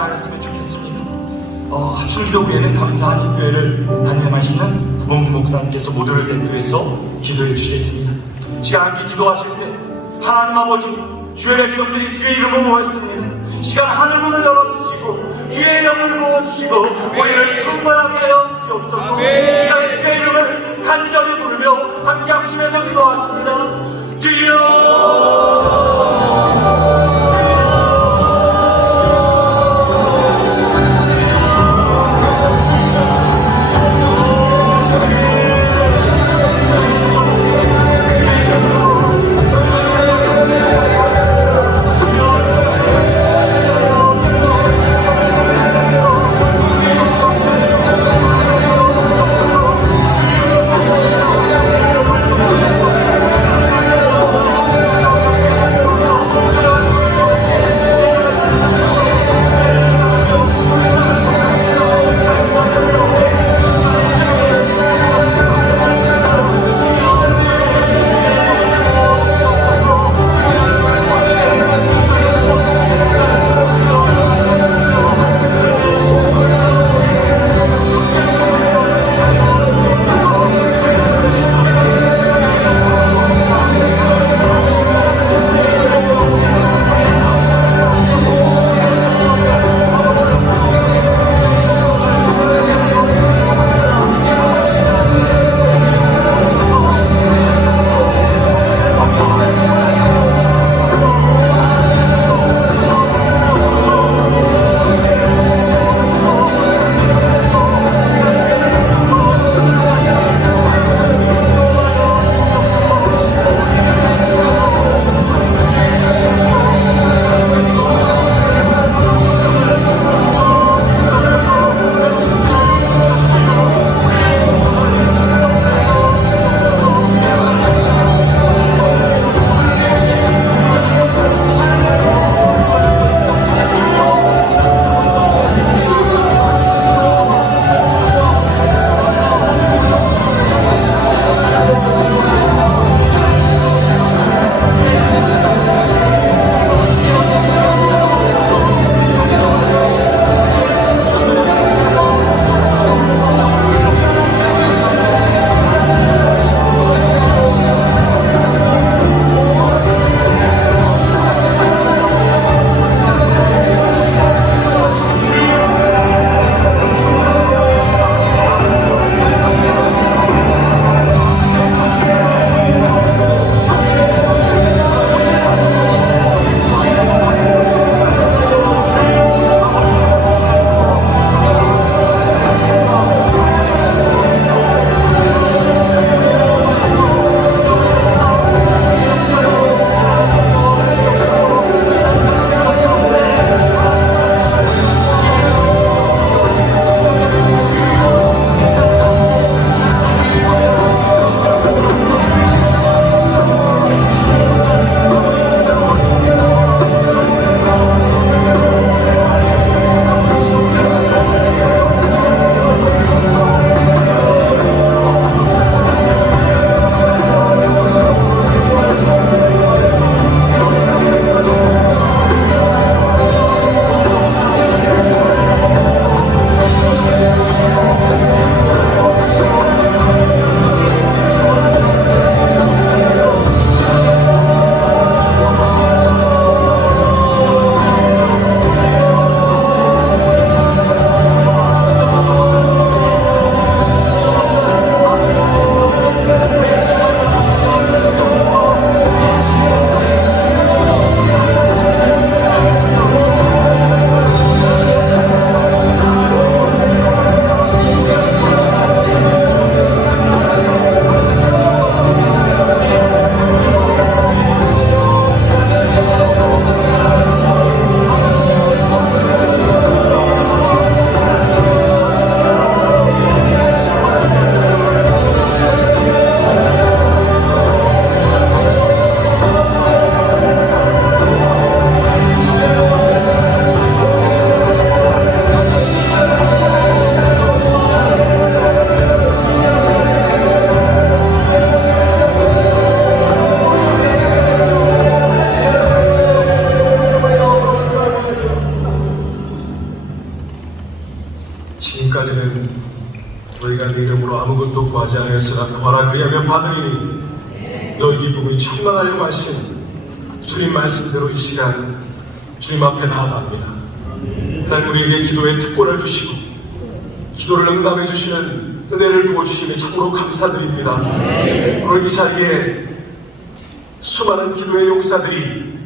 나눴으면 좋겠습니다. 합심기도부에는 감사한 입교회를 단임하시는 구봉주 목사님께서 모두를 대표해서 기도해 주시겠습니다. 시간 함께 기도하실 때 하나님 아버지, 주의 백성들이 주의 이름을 모였습니다. 시간 하늘문을 열어주시고 주의 영을 부어주시고 우리를 충만하게 하여 주시옵소서. 시간에 주의 이름을 간절히 부르며 함께 합심해서 기도하십니다. 주여 이전까지는 너희가 네 이름으로 아무것도 구하지 않았으나 구하라 그리하면 받으리니 너희 기쁨이 충만하려고 하신 주님 말씀대로 이 시간 주님 앞에 나아갑니다. 하나님 우리에게 기도의 특권을 주시고 기도를 응답해 주시는 은혜를 부어주시니 참으로 감사드립니다. 오늘 이 자리에 수많은 기도의 용사들이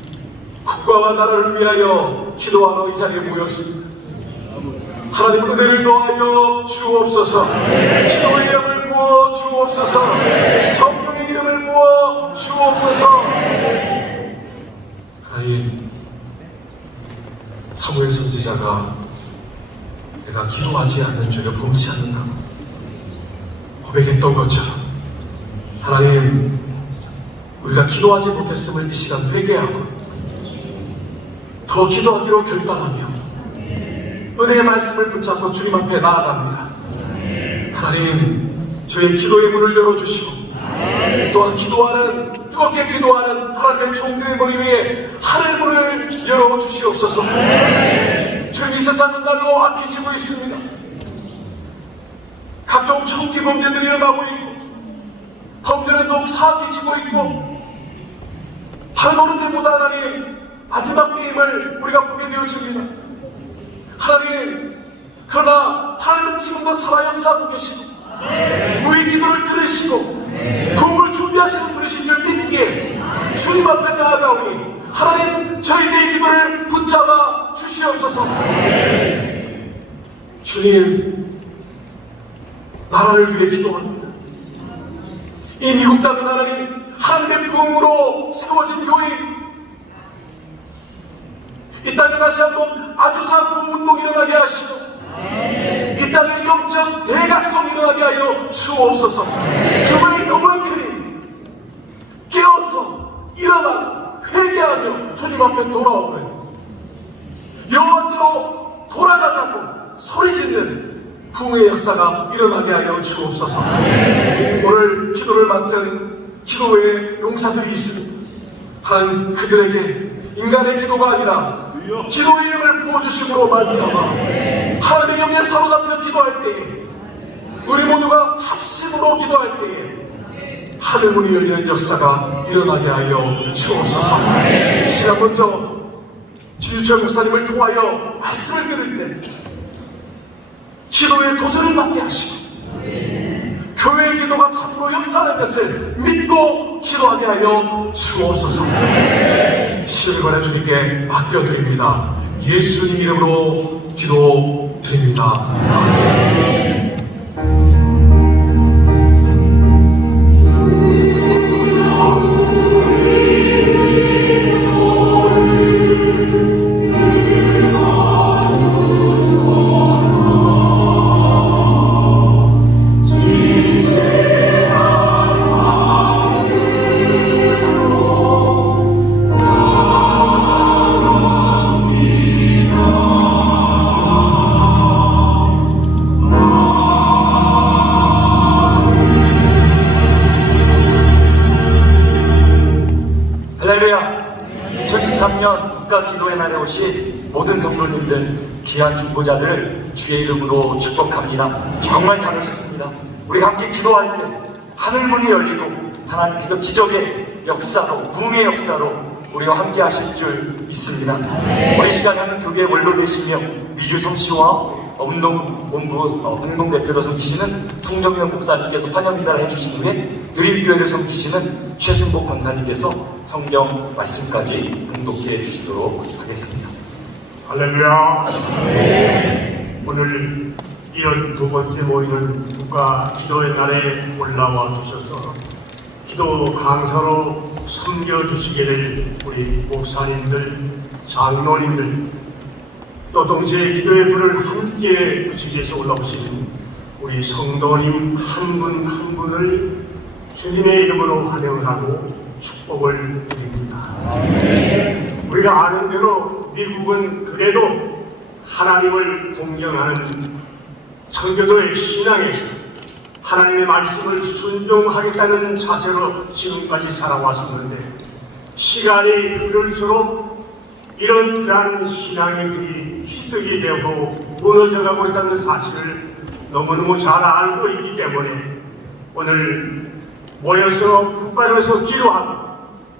국가와 나라를 위하여 기도하러 이 자리에 모였습니다. 하나님 은혜를 더하여 주옵소서. 기도의 영을 부어 주옵소서. 성령의 이름을 부어 주옵소서. 하나님, 사무엘 선지자가 내가 기도하지 않는 죄를 범치 않는다고 고백했던 것처럼 하나님, 우리가 기도하지 못했음을 이 시간 회개하고 더 기도하기로 결단하며 은혜의 말씀을 붙잡고 주님 앞에 나아갑니다. 하나님, 저의 기도의 문을 열어주시고 또한 기도하는, 뜨겁게 기도하는 하나님의 종들의 머리 위에 하늘 문을 열어주시옵소서. 주님, 이 세상은 날로 아끼지고 있습니다. 각종 총기 범죄들이 일어나고 있고 범죄는 더욱 사악해지고 있고 다른 어느 때보다 하나님 마지막 게임을 우리가 보게 되어집니다. 하나님, 그러나 하나님은 지금도 살아 역사하고 계시고 우리 기도를 들으시고 부흥을 준비하시는 분이신 줄 믿기에 주님 앞에 나아가오니 하나님, 저희들의 기도를 붙잡아 주시옵소서. 주님, 나라를 위해 기도합니다. 이 미국 땅은 하나님의 부흥으로 세워진 교회, 이 땅에 다시 한번 아주사 부흥운동이 일어나게 하시고 이 땅에 영적 대각성이 일어나게 하여 주옵소서. 교회의 어웨이크닝 깨어서 일어나 회개하며 주님 앞에 돌아오며 여호와께로 돌아가자고 소리짓는 부흥의 역사가 일어나게 하여 주옵소서. 오늘 기도를 맡은 기도의 용사들이 있습니다. 하나님, 그들에게 인간의 기도가 아니라 기도의 영을 부어주심으로 말미암아 하나님의 영에 사로잡혀 기도할 때에 우리 모두가 합심으로 기도할 때에 하늘문이 열리는 역사가 일어나게 하여 주옵소서. 시간 먼저 지유철 목사님을 통하여 말씀을 들을 때 기도의 도전을 받게 하시고 교회의 기도가 참으로 역사하는 것을 믿고 기도하게 하여 주옵소서. 시간을 주님께 맡겨드립니다. 예수님 이름으로 기도드립니다. 아멘. 할렐루야. 2023년 국가기도의 날에 오신 모든 성도님들, 귀한 중보자들 주의 이름으로 축복합니다. 정말 잘하셨습니다. 우리가 함께 기도할 때 하늘문이 열리고 하나님께서 기적의 역사로, 부흥의 역사로 우리와 함께 하실 줄 믿습니다. 우리 시간에는 교계의 원로 되시며 위주 성씨와 운동본부 공동대표로 섬기시는 성정명 목사님께서 환영인사를 해주신 후에 드림교회를 섬기시는 최순복 권사님께서 성경 말씀까지 공독해 주시도록 하겠습니다. 할렐루야. 오늘 72번째 모이는 국가 기도의 날에 올라와 주셔서 기도 강사로 섬겨주시게 될 우리 목사님들, 장로님들, 또 동시에 기도의 불을 함께 붙이기 위해서 올라오신 우리 성도님 한 분 한 분을 주님의 이름으로 환영하고 축복을 드립니다. 우리가 아는 대로 미국은 그래도 하나님을 공경하는 청교도의 신앙에서 하나님의 말씀을 순종하겠다는 자세로 지금까지 살아왔었는데 시간이 흐를수록 이런 귀한 신앙의 길이 희석이 되고 무너져가고 있다는 사실을 너무너무 잘 알고 있기 때문에 오늘 모여서 국가로서 기도하고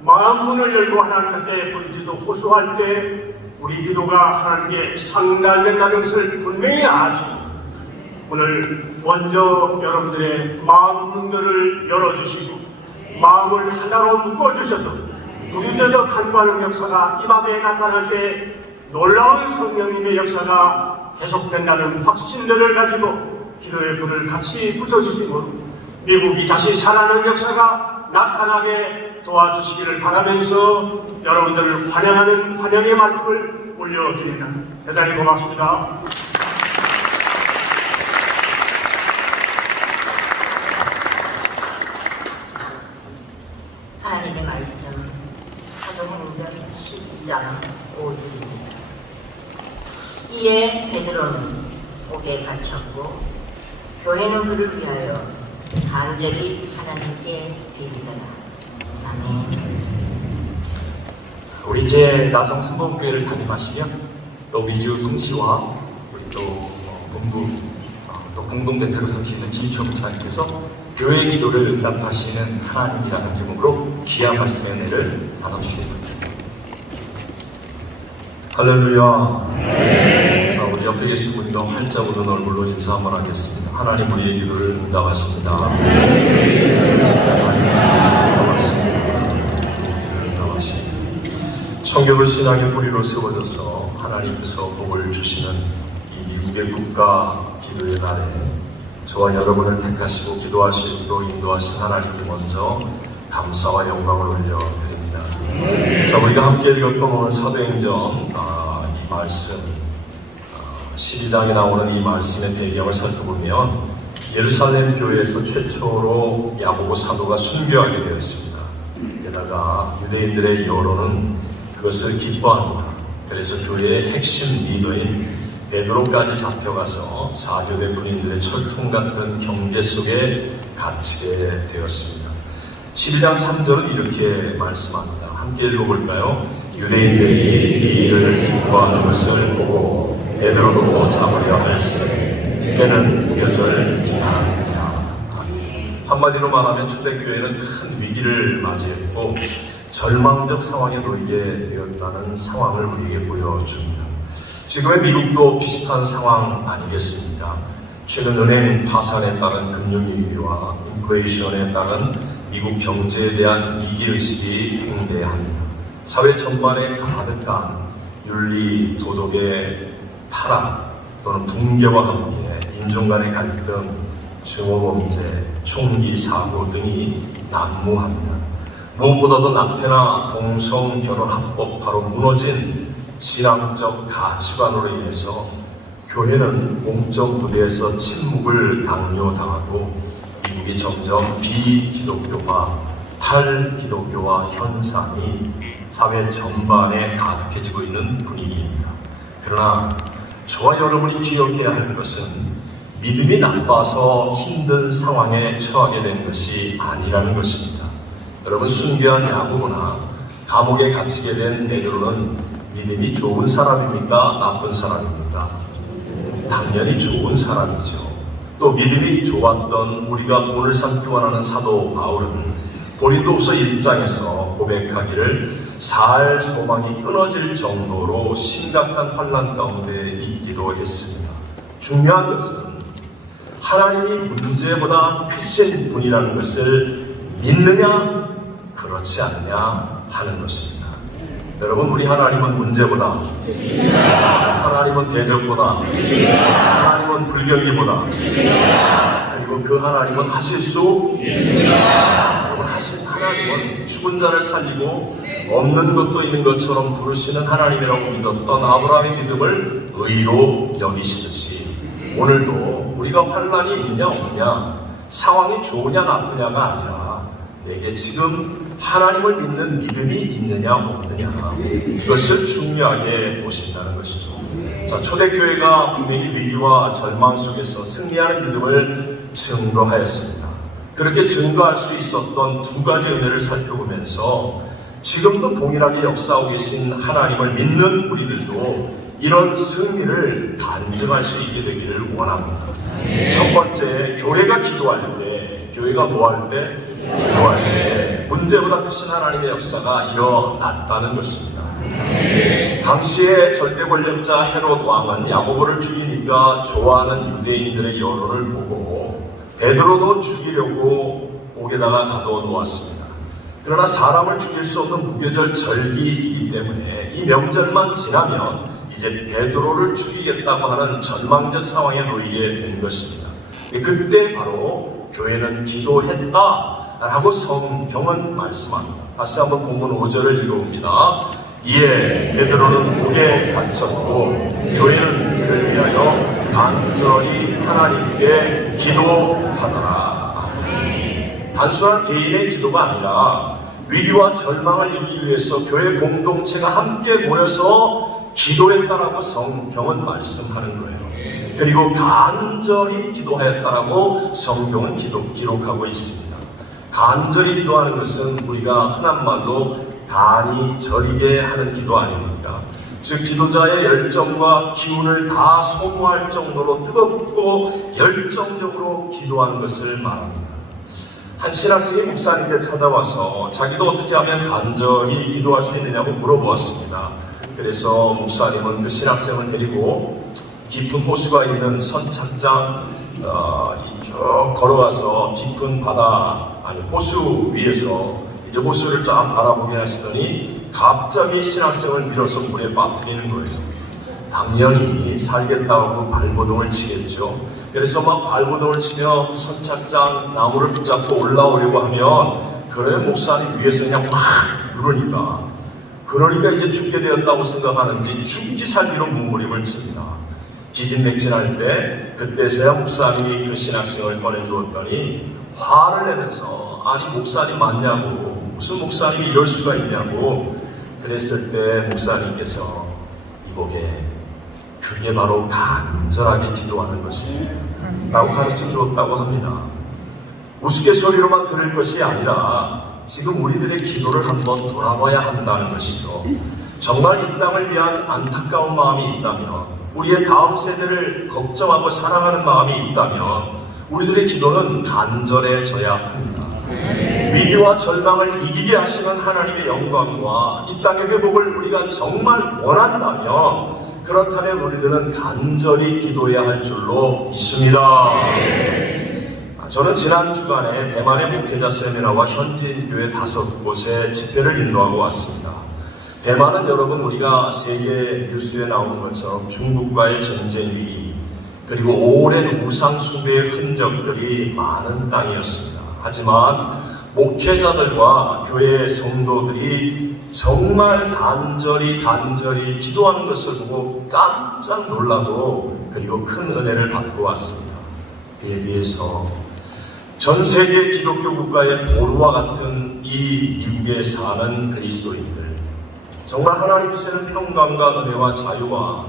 마음 문을 열고 하나님께 부르짖어 호소할 때 우리 기도가 하나님께 상달된다는 것을 분명히 아시고 오늘 먼저 여러분들의 마음 문들을 열어주시고 마음을 하나로 묶어주셔서 부유저적 간구하는 역사가 이 밤에 나타날 때 놀라운 성령님의 역사가 계속된다는 확신들을 가지고 기도의 불을 같이 붙여주시고 미국이 다시 살아나는 역사가 나타나게 도와주시기를 바라면서 여러분들을 환영하는 환영의 말씀을 올려드립니다. 대단히 고맙습니다. 하나님의 말씀 사도행전 10장 5절입니다. 이에 베드로는 옥에 갇혔고 교회는 그를 위하여 간절히 하나님께 빌리더라. 아멘. 우리 이제 나성 순복음교회를 담임하시며 또 위주 성씨와 우리 또 본부 또 공동대표로 서시는 진철 목사님께서 교회의 기도를 응답하시는 하나님이라는 제목으로 귀한 말씀의 은혜를 나눠주시겠습니다. 할렐루야. 자, 우리 옆에 계신 분과 활짝 웃는 얼굴로 인사 한번 하겠습니다. 하나님 우리의 기도를 응답하십니다. 응답하십니다. 청교도 신앙의 뿌리로 세워져서 하나님께서 복을 주시는 이 미국의 국가 기도의 날에 저와 여러분을 택하시고 기도할 수 있도록 인도하신 하나님께 먼저 감사와 영광을 올려드립니다. 자, 우리가 함께 읽었던 오늘 사도행전 이 말씀 12장에 나오는 이 말씀의 배경을 살펴보면 예루살렘 교회에서 최초로 야고보 사도가 순교하게 되었습니다. 게다가 유대인들의 여론은 그것을 기뻐합니다. 그래서 교회의 핵심 리더인 베드로까지 잡혀가서 사교대 군인들의 철통 같은 경계 속에 갇히게 되었습니다. 12장 3절은 이렇게 말씀합니다. 함께 읽어볼까요? 유대인들이 이 일을 기뻐하는 것을 보고 베드로도 잡으려 할세 때는 무교절 비난하니라. 한마디로 말하면 초대교회는 큰 위기를 맞이했고 절망적 상황에 놓이게 되었다는 상황을 우리에게 보여줍니다. 지금의 미국도 비슷한 상황 아니겠습니까? 최근 은행 파산에 따른 금융위기와 인플레이션에 따른 미국 경제에 대한 위기의식이 팽배합니다. 사회 전반에 가득한 윤리, 도덕의 타락 또는 붕괴와 함께 인종 간의 갈등, 증오범죄, 총기 사고 등이 난무합니다. 무엇보다도 낙태나 동성 결혼 합법화로 무너진 신앙적 가치관으로 인해서 교회는 공적 무대에서 침묵을 강요당하고 미국이 점점 비기독교화, 탈기독교화 현상이 사회 전반에 가득해지고 있는 분위기입니다. 그러나 저와 여러분이 기억해야 할 것은 믿음이 나빠서 힘든 상황에 처하게 된 것이 아니라는 것입니다. 여러분, 순교한 야고보나 감옥에 갇히게 된 베드로는 믿음이 좋은 사람입니까? 나쁜 사람입니까? 당연히 좋은 사람이죠. 또 믿음이 좋았던 우리가 오늘 삼기 원하는 사도 바울은 고린도후서 1장에서 고백하기를 살 소망이 끊어질 정도로 심각한 환난 가운데 있기도 했습니다. 중요한 것은 하나님이 문제보다 크신 분이라는 것을 믿느냐 그렇지 않느냐 하는 것입니다. 여러분, 우리 하나님은 문제보다, 하나님은 대적보다, 하나님은 불경기보다, 그리고 그 하나님은 하실 수 있습니다. 여러분, 하신 하나님은 죽은 자를 살리고 없는 것도 있는 것처럼 부르시는 하나님이라고 믿었던 아브라함의 믿음을 의로 여기시듯이 오늘도 우리가 환난이 있느냐 없느냐, 상황이 좋으냐 나쁘냐가 아니라 내게 지금 하나님을 믿는 믿음이 있느냐 없느냐, 이것을 중요하게 보신다는 것이죠. 자, 초대교회가 분명히 위기와 절망 속에서 승리하는 믿음을 증거하였습니다. 그렇게 증거할 수 있었던 두 가지 은혜를 살펴보면서 지금도 동일하게 역사하고 계신 하나님을 믿는 우리들도 이런 승리를 간증할 수 있게 되기를 원합니다. 첫 번째, 교회가 기도할 때, 교회가 뭐 할 때? 기도할 때 문제보다 크신 하나님의 역사가 일어났다는 것입니다. 당시에 절대 권력자 헤롯 왕은 야고보를 죽이니까 좋아하는 유대인들의 여론을 보고 베드로도 죽이려고 옥에다가 가둬놓았습니다. 그러나 사람을 죽일 수 없는 무교절 절기이기 때문에 이 명절만 지나면 이제 베드로를 죽이겠다고 하는 절망적 상황에 놓이게 된 것입니다. 그때 바로 교회는 기도했다라고 성경은 말씀합니다. 다시 한번 본문 5절을 읽어봅니다. 이에 베드로는 옥에 갇혔고 교회는 이를 위하여 간절히 하나님께 기도하더라. 단순한 개인의 기도가 아니라 위기와 절망을 이기기 위해서 교회 공동체가 함께 모여서 기도했다라고 성경은 말씀하는 거예요. 그리고 간절히 기도하였다라고 성경은 기록하고 있습니다. 간절히 기도하는 것은 우리가 흔한 말로 간이 저리게 하는 기도 아닙니까? 즉 기도자의 열정과 기운을 다 소모할 정도로 뜨겁고 열정적으로 기도하는 것을 말합니다. 한 신학생이 목사님께 찾아와서 자기도 어떻게 하면 간절히 기도할 수 있느냐고 물어보았습니다. 그래서 목사님은 그 신학생을 데리고 깊은 호수가 있는 선착장 쭉 걸어가서 깊은 바다 아니 호수 위에서 이제 호수를 쫙 바라보게 하시더니 갑자기 신학생을 밀어서 물에 빠뜨리는 거예요. 당연히 살겠다고 발버둥을 치겠죠. 그래서 막 발버둥을 치며 선착장 나무를 붙잡고 올라오려고 하면 그래 목사님 위에서 그냥 막 그러니까 이제 죽게 되었다고 생각하는지 죽기 살기로 몸부림을 칩니다. 기진맥진할 때 그때서야 목사님이 그 신학생을 꺼내주었더니 화를 내면서 아니 목사님 맞냐고 무슨 목사님이 이럴 수가 있냐고 그랬을 때 목사님께서 이보게 그게 바로 간절하게 기도하는 것이에요 라고 가르쳐 주었다고 합니다. 우스갯소리로만 들을 것이 아니라 지금 우리들의 기도를 한번 돌아봐야 한다는 것이죠. 정말 이 땅을 위한 안타까운 마음이 있다면 우리의 다음 세대를 걱정하고 사랑하는 마음이 있다면 우리들의 기도는 간절해져야 합니다. 위기와 절망을 이기게 하시는 하나님의 영광과 이 땅의 회복을 우리가 정말 원한다면 그렇다면 우리들은 간절히 기도해야 할 줄로 믿습니다. 저는 지난 주간에 대만의 목회자 세미나와 현지인 교회 5곳에 집회를 인도하고 왔습니다. 대만은 여러분 우리가 세계 뉴스에 나오는 것처럼 중국과의 전쟁 위기 그리고 오랜 우상 숭배의 흔적들이 많은 땅이었습니다. 하지만 목회자들과 교회의 성도들이 정말 간절히 기도하는 것을 보고 깜짝 놀라고 그리고 큰 은혜를 받고 왔습니다. 그에 비해서 전 세계 기독교 국가의 보루와 같은 이 미국에 사는 그리스도인들 정말 하나님 주시는 평강과 은혜와 자유와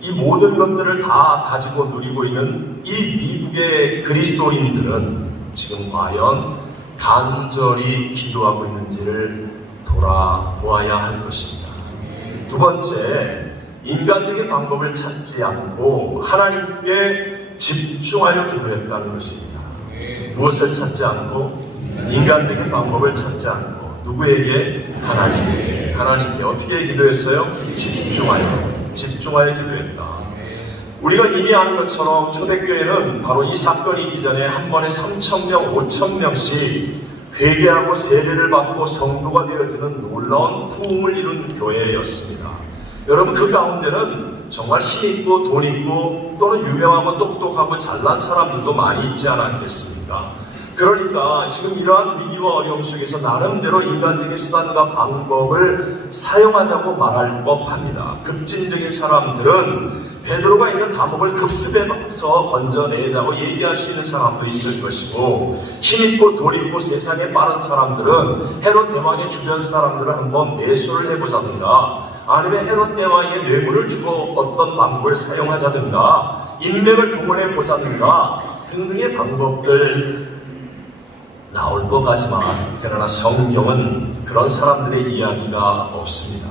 이 모든 것들을 다 가지고 누리고 있는 이 미국의 그리스도인들은 지금 과연 간절히 기도하고 있는지를 돌아보아야 할 것입니다. 두 번째, 인간적인 방법을 찾지 않고 하나님께 집중하여 기도했다는 것입니다. 무엇을 찾지 않고? 인간적인 방법을 찾지 않고 누구에게? 하나님께 어떻게 기도했어요? 집중하여 기도했다. 우리가 이미 아는 것처럼 초대교회는 바로 이 사건이 있기 전에 한 번에 3,000명, 5,000명씩 회개하고 세례를 받고 성도가 되어지는 놀라운 부흥을 이룬 교회였습니다. 여러분 그 가운데는 정말 힘있고 돈있고 또는 유명하고 똑똑하고 잘난 사람들도 많이 있지 않았겠습니까? 그러니까 지금 이러한 위기와 어려움 속에서 나름대로 인간적인 수단과 방법을 사용하자고 말할 법합니다. 급진적인 사람들은 베드로가 있는 감옥을 급습해서 건져내자고 얘기할 수 있는 사람도 있을 것이고 힘있고 돈있고 세상에 빠른 사람들은 헤롯 대왕의 주변 사람들을 한번 매수를 해보자든가 아니면 헤롯 대왕에게 뇌물을 주고 어떤 방법을 사용하자든가 인맥을 동원해보자든가 등등의 방법들 나올 것 같지만 그러나 성경은 그런 사람들의 이야기가 없습니다.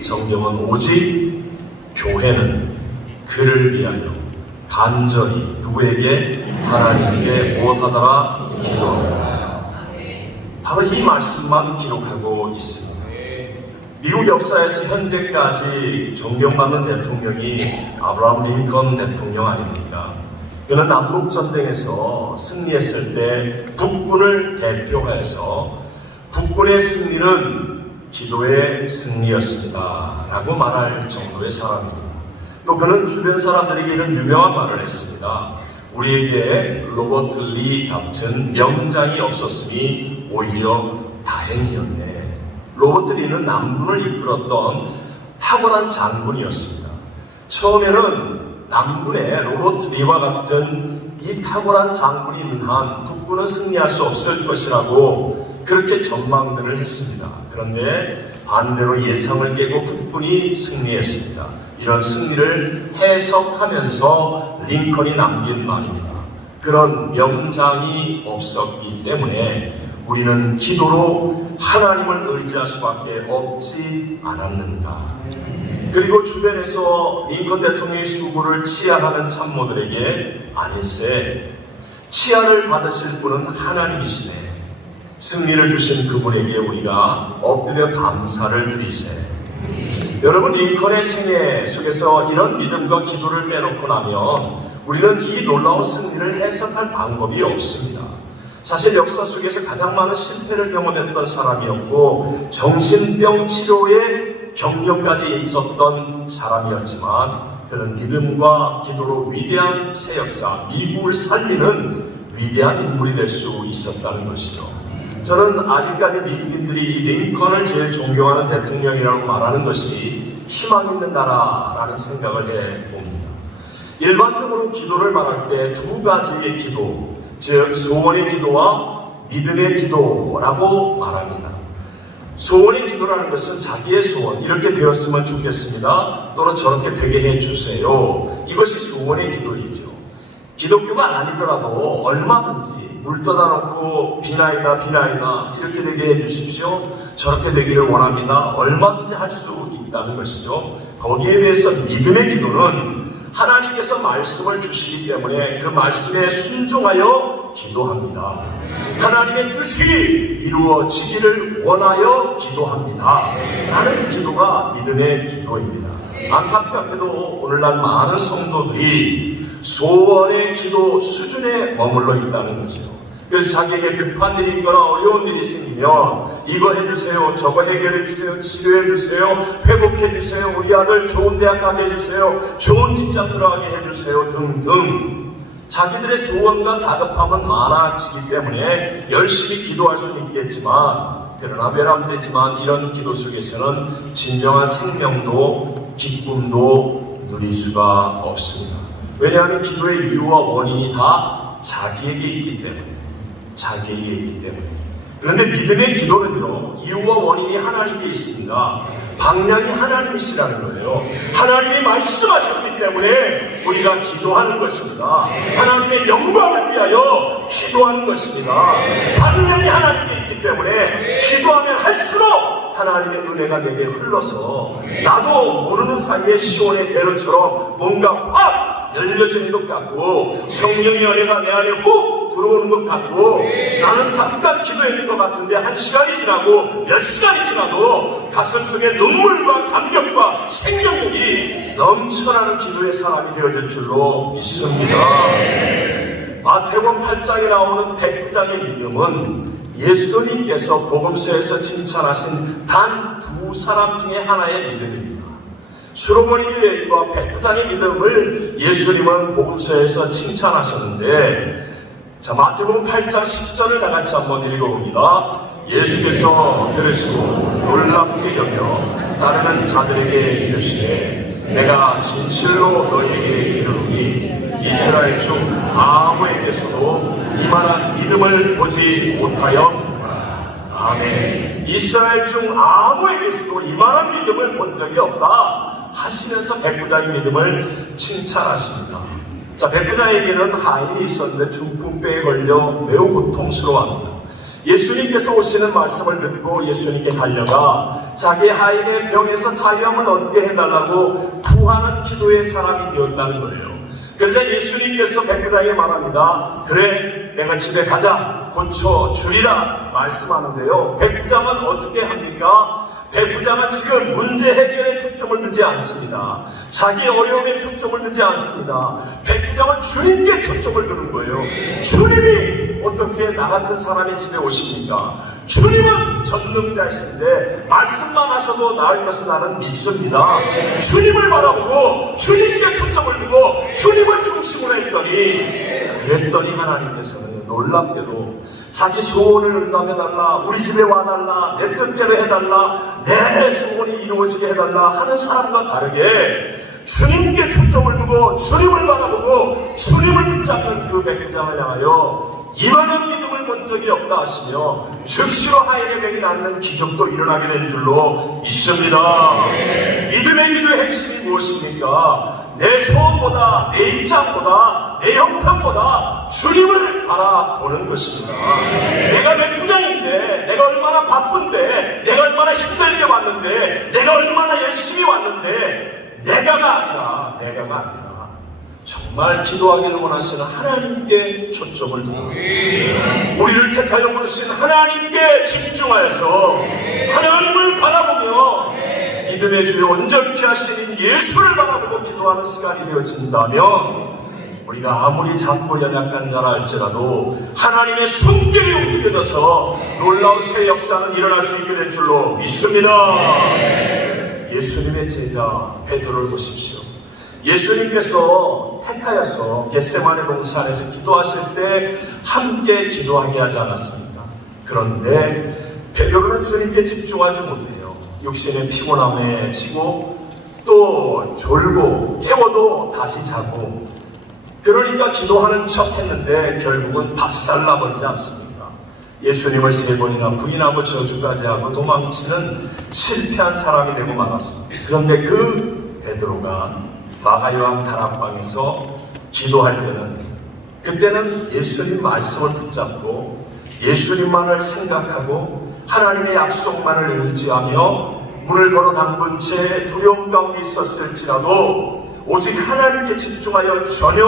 성경은 오직 교회는 그를 위하여 간절히 누구에게? 하나님께 무엇하더라? 기도하더라. 바로 이 말씀만 기록하고 있습니다. 미국 역사에서 현재까지 존경받는 대통령이 아브라함 링컨 대통령 아닙니까? 그는 남북전쟁에서 승리했을 때 북군을 대표해서 북군의 승리는 기도의 승리였습니다 라고 말할 정도의 사람입니다. 또 그는 주변 사람들에게 이런 유명한 말을 했습니다. 우리에게 로버트 리 같은 명장이 없었으니 오히려 다행이었네. 로버트 리는 남군을 이끌었던 탁월한 장군이었습니다. 처음에는 남군의 로버트 리와 같은 이 탁월한 장군이 있는 한 북군은 승리할 수 없을 것이라고 그렇게 전망들을 했습니다. 그런데 반대로 예상을 깨고 북군이 승리했습니다. 이런 승리를 해석하면서 링컨이 남긴 말입니다. 그런 명장이 없었기 때문에 우리는 기도로 하나님을 의지할 수밖에 없지 않았는가. 그리고 주변에서 링컨 대통령의 수고를 치하하는 참모들에게 아니세, 치하를 받으실 분은 하나님이시네. 승리를 주신 그분에게 우리가 엎드려 감사를 드리세. 여러분, 링컨의 생애 속에서 이런 믿음과 기도를 빼놓고 나면 우리는 이 놀라운 승리를 해석할 방법이 없습니다. 사실 역사 속에서 가장 많은 실패를 경험했던 사람이었고 정신병 치료에 경력까지 있었던 사람이었지만 그는 믿음과 기도로 위대한 새 역사, 미국을 살리는 위대한 인물이 될 수 있었다는 것이죠. 저는 아직까지 미국인들이 이 링컨을 제일 존경하는 대통령이라고 말하는 것이 희망 있는 나라라는 생각을 해봅니다. 일반적으로 기도를 말할 때 두 가지의 기도, 즉 소원의 기도와 믿음의 기도라고 말합니다. 소원의 기도라는 것은 자기의 소원, 이렇게 되었으면 좋겠습니다, 또는 저렇게 되게 해주세요, 이것이 소원의 기도이죠. 기독교가 아니더라도 얼마든지 물 떠다 놓고 비나이다 이렇게 되게 해주십시오, 저렇게 되기를 원합니다, 얼마든지 할 수 있다는 것이죠. 거기에 대해서 믿음의 기도는 하나님께서 말씀을 주시기 때문에 그 말씀에 순종하여 기도합니다. 하나님의 뜻이 이루어지기를 원하여 기도합니다 라는 기도가 믿음의 기도입니다. 안타깝게도 오늘날 많은 성도들이 소원의 기도 수준에 머물러 있다는 거죠. 그래서 자기에게 급한 일이 있거나 어려운 일이 생기면 이거 해주세요, 저거 해결해주세요, 치료해주세요, 회복해주세요, 우리 아들 좋은 대학 가게 해주세요, 좋은 직장 들어가게 해주세요 등등 자기들의 소원과 다급함은 많아지기 때문에 열심히 기도할 수는 있겠지만, 그러나 외람되지만 이런 기도 속에서는 진정한 생명도 기쁨도 누릴 수가 없습니다. 왜냐하면 기도의 이유와 원인이 다 자기에게 있기 때문에. 그런데 믿음의 기도는요, 이유와 원인이 하나님께 있습니다. 방향이 하나님이시라는 거예요. 하나님이 말씀하셨기 때문에 우리가 기도하는 것입니다. 하나님의 영광을 위하여 기도하는 것입니다. 방향이 하나님께 있기 때문에 기도하면 할수록 하나님의 은혜가 내게 흘러서 나도 모르는 사이에 시온의 대로처럼 뭔가 확 열려지는 것 같고 성령의 은혜가 내 안에 훅 들어오는 것 같고 나는 잠깐 기도했는 것 같은데 한 시간이 지나고 몇 시간이 지나도 가슴 속에 눈물과 감격과 생명력이 넘쳐나는 기도의 사람이 되어질 줄로 믿습니다. 마태복음 8장에 나오는 백부장의 믿음은 예수님께서 복음서에서 칭찬하신 단 두 사람 중에 하나의 믿음입니다. 수로보니 여인과 백부장의 믿음을 예수님은 복음서에서 칭찬하셨는데, 자, 마태복음 8장 10절을 다 같이 한번 읽어봅니다. 예수께서 들으시고 놀랍게 여겨 따르는 자들에게 이르시되, 내가 진실로 너희에게 이르노니 이스라엘 중 아무에게서도 이만한 믿음을 보지 못하여. 아멘. 이스라엘 중 아무에게서도 이만한 믿음을 본 적이 없다 하시면서 백부장의 믿음을 칭찬하십니다. 자, 백부장에게는 하인이 있었는데 중풍병에 걸려 매우 고통스러워합니다. 예수님께서 오시는 말씀을 듣고 예수님께 달려가 자기 하인의 병에서 자유함을 얻게 해달라고 구하는 기도의 사람이 되었다는 거예요. 그러자 예수님께서 백부장에게 말합니다. 그래, 내가 집에 가자, 고쳐주리라 말씀하는데요. 백부장은 어떻게 합니까? 백부장은 지금 문제 해결에 초점을 두지 않습니다. 자기 어려움에 초점을 두지 않습니다. 백부장은 주님께 초점을 두는 거예요. 주님이 어떻게 나 같은 사람의 집에 오십니까? 주님은 전능자이신데 말씀만 하셔도 나을 것을 나는 믿습니다. 주님을 바라보고 주님께 초점을 두고 주님을 중심으로 그랬더니 하나님께서는 놀랍게도 자기 소원을 응답해달라, 우리 집에 와달라, 내 뜻대로 해달라, 내 소원이 이루어지게 해달라 하는 사람과 다르게 주님께 초점을 두고 주님을 바라보고 주님을 붙잡는 그 백부장을 향하여 이만한 믿음을 본 적이 없다 하시며 즉시로 하인의 병이 낫는 기적도 일어나게 된 줄로 믿습니다. 믿음의 기도의 핵심이 무엇입니까? 내 소원보다, 내 입장보다, 내 형편보다 주님을 바라보는 것입니다. 내가 백부장인데, 내가 얼마나 바쁜데, 내가 얼마나 힘들게 왔는데, 내가 얼마나 열심히 왔는데, 내가가 아니라 정말 기도하기를 원하시는 하나님께 초점을 두고 우리를 택하여 부르신 하나님께 집중하여서 하나님을 바라보며 믿음의 주여 온전케 하시는 예수를 바라보고 기도하는 시간이 되어진다면 우리가 아무리 작고 연약한 자라 할지라도 하나님의 손길이 움직여져서 놀라운 새 역사는 일어날 수 있게 될 줄로 믿습니다. 예수님의 제자 베드로를 보십시오. 예수님께서 택하여서 겟세마네 동산에서 기도하실 때 함께 기도하게 하지 않았습니까? 그런데 베드로는 주님께 집중하지 못해요. 육신의 피곤함에 지고 또 졸고 깨워도 다시 자고 그러니까 기도하는 척 했는데 결국은 박살나버리지 않습니까? 예수님을 3번이나 부인하고 저주까지 하고 도망치는 실패한 사람이 되고 말았습니다. 그런데 그 베드로가 마가요한 다락방에서 기도할 때는 그때는 예수님 말씀을 붙잡고 예수님만을 생각하고 하나님의 약속만을 의지하며 문을 걸어 담근 채 두려움 가운데 있었을지라도 오직 하나님께 집중하여 전혀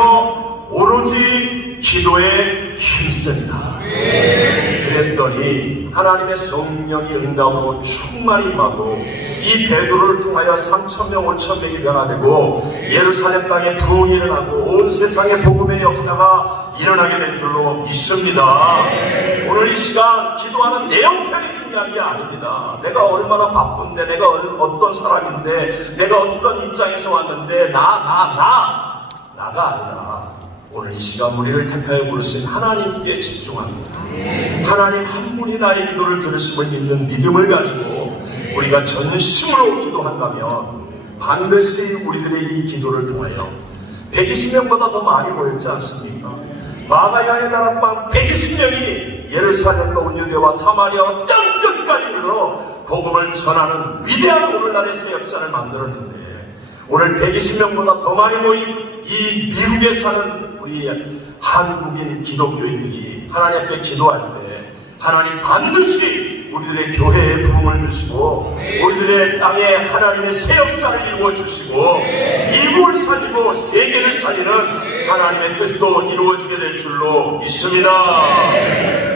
오로지 기도에 힘씁니다. 그랬더니 하나님의 성령이 응답으로 충만히 임하고 이 베드로를 통하여 3,000명 5,000명이 변화되고 예루살렘 땅에 부흥이 일어나고 온 세상에 복음의 역사가 일어나게 된 줄로 믿습니다. 오늘 이 시간 기도하는 내용편이 중요한 게 아닙니다. 내가 얼마나 바쁜데, 내가 어떤 사람인데, 내가 어떤 입장에서 왔는데 나가 아니라 오늘 이 시간 우리를 택하여 부르신 하나님께 집중합니다. 하나님 한 분이 나의 기도를 들으심을 믿는 믿음을 가지고 우리가 전심으로 기도한다면 반드시 우리들의 이 기도를 통하여 120명보다 더 많이 모였지 않습니까? 마가야의 다락방 120명이 예루살렘과 온 유대와 사마리아와 땅끝까지 이르러 복음을 전하는 위대한 오늘날의 새 역사를 만들었는데 오늘 120명보다 더 많이 모인 이 미국에 사는 우리 한국인 기독교인들이 하나님 앞에 기도할 때 하나님 반드시 우리들의 교회에 부흥을 주시고 우리들의 땅에 하나님의 새 역사를 이루어 주시고 이국을 살리고 세계를 살리는 하나님의 뜻도 이루어지게 될 줄로 믿습니다.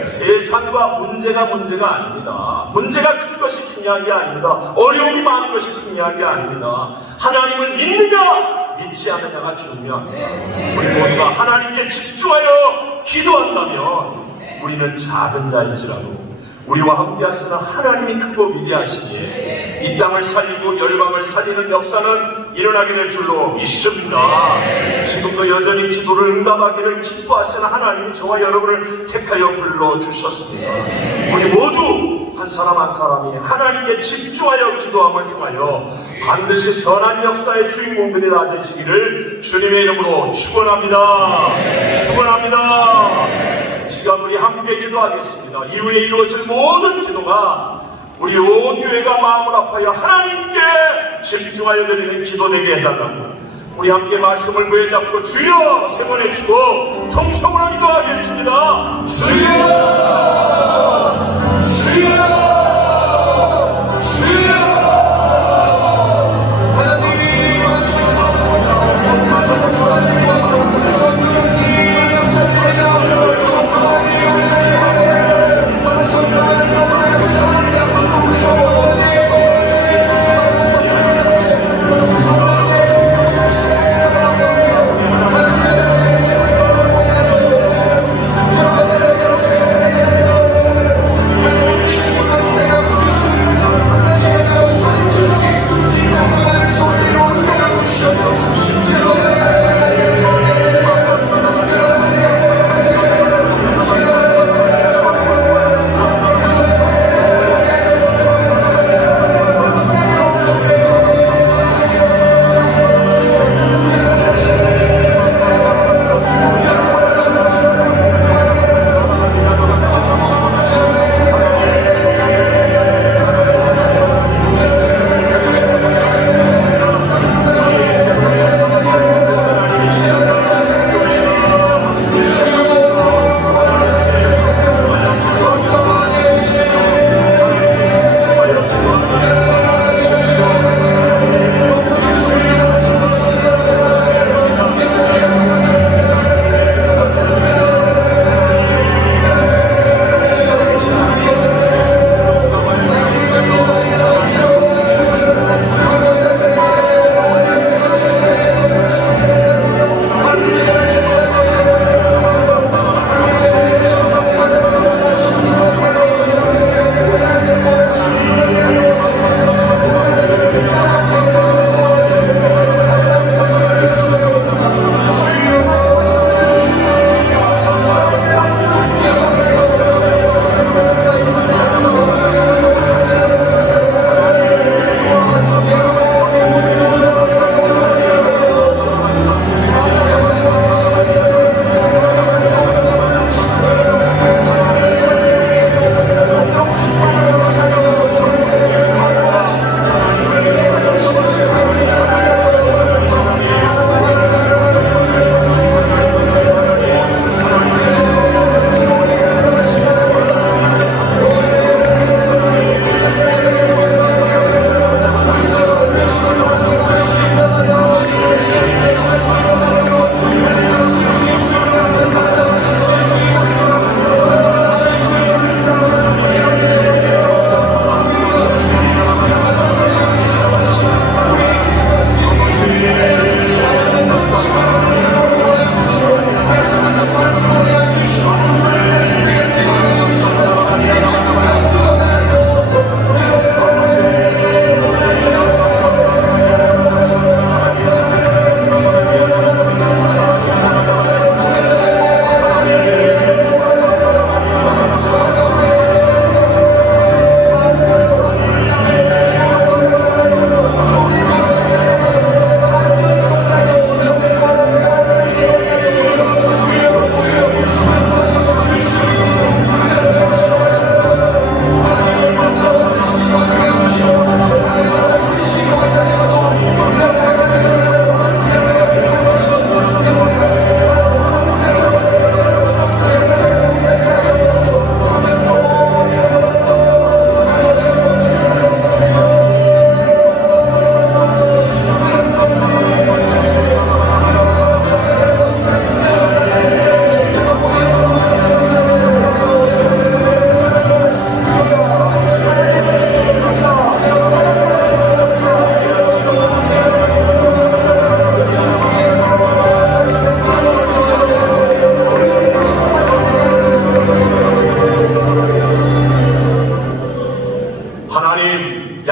세상과 문제가 아닙니다. 문제가 큰 것이 중요한 게 아닙니다. 어려움이 많은 것이 중요한 게 아닙니다. 하나님을 믿느냐 믿지 않느냐가 중요합니다. 우리 모두가 하나님께 집중하여 기도한다면 우리는 작은 자일지라도 우리와 함께 하시는 하나님이 크고 위대하시기에 이 땅을 살리고 열방을 살리는 역사는 일어나게 될 줄로 믿습니다. 지금도 여전히 기도를 응답하기를 기뻐하시는 하나님이 저와 여러분을 택하여 불러주셨습니다. 우리 모두 한 사람 한 사람이 하나님께 집중하여 기도함을 통하여 반드시 선한 역사의 주인공들이 되시기를 주님의 이름으로 축원합니다. 축원합니다. 시간 우리 함께 기도하겠습니다. 이후에 이루어질 모든 기도가 우리 온 교회가 마음을 아파여 하나님께 집중하여 드리는 기도 되게 해달라고 우리 함께 말씀을 부여잡고 주여 세번에 주고 통성으로 기도하겠습니다. 주여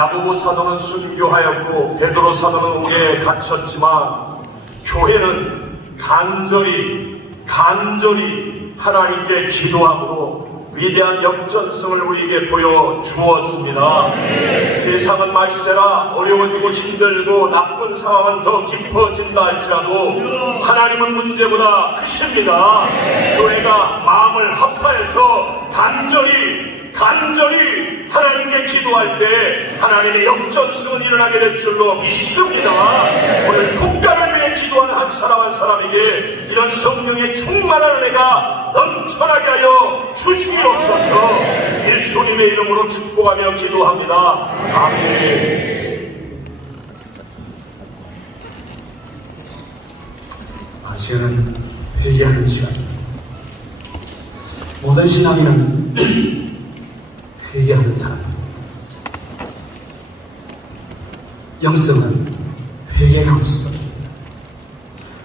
야고보 사도는 순교하였고 베드로 사도는 옥에 갇혔지만 교회는 간절히 하나님께 기도함으로 위대한 역전성을 우리에게 보여주었습니다. 세상은 말세라 어려워지고 힘들고 나쁜 상황은 더 깊어진다 할지라도 하나님은 문제보다 크십니다. 교회가 마음을 합하여서 간절히 하나님께 기도할 때 하나님의 역전승은 일어나게 될 줄로 믿습니다. 오늘 국가를 위해 기도하는 한 사람 한 사람에게 이런 성령의 충만한 은혜가 넘쳐나게 하여 주시옵소서. 예수님의 이름으로 축복하며 기도합니다. 아멘. 시간은 회개하는 시간입니다. 모든 신앙인은 회개하는 사람입니다. 영성은 회개 감수성입니다.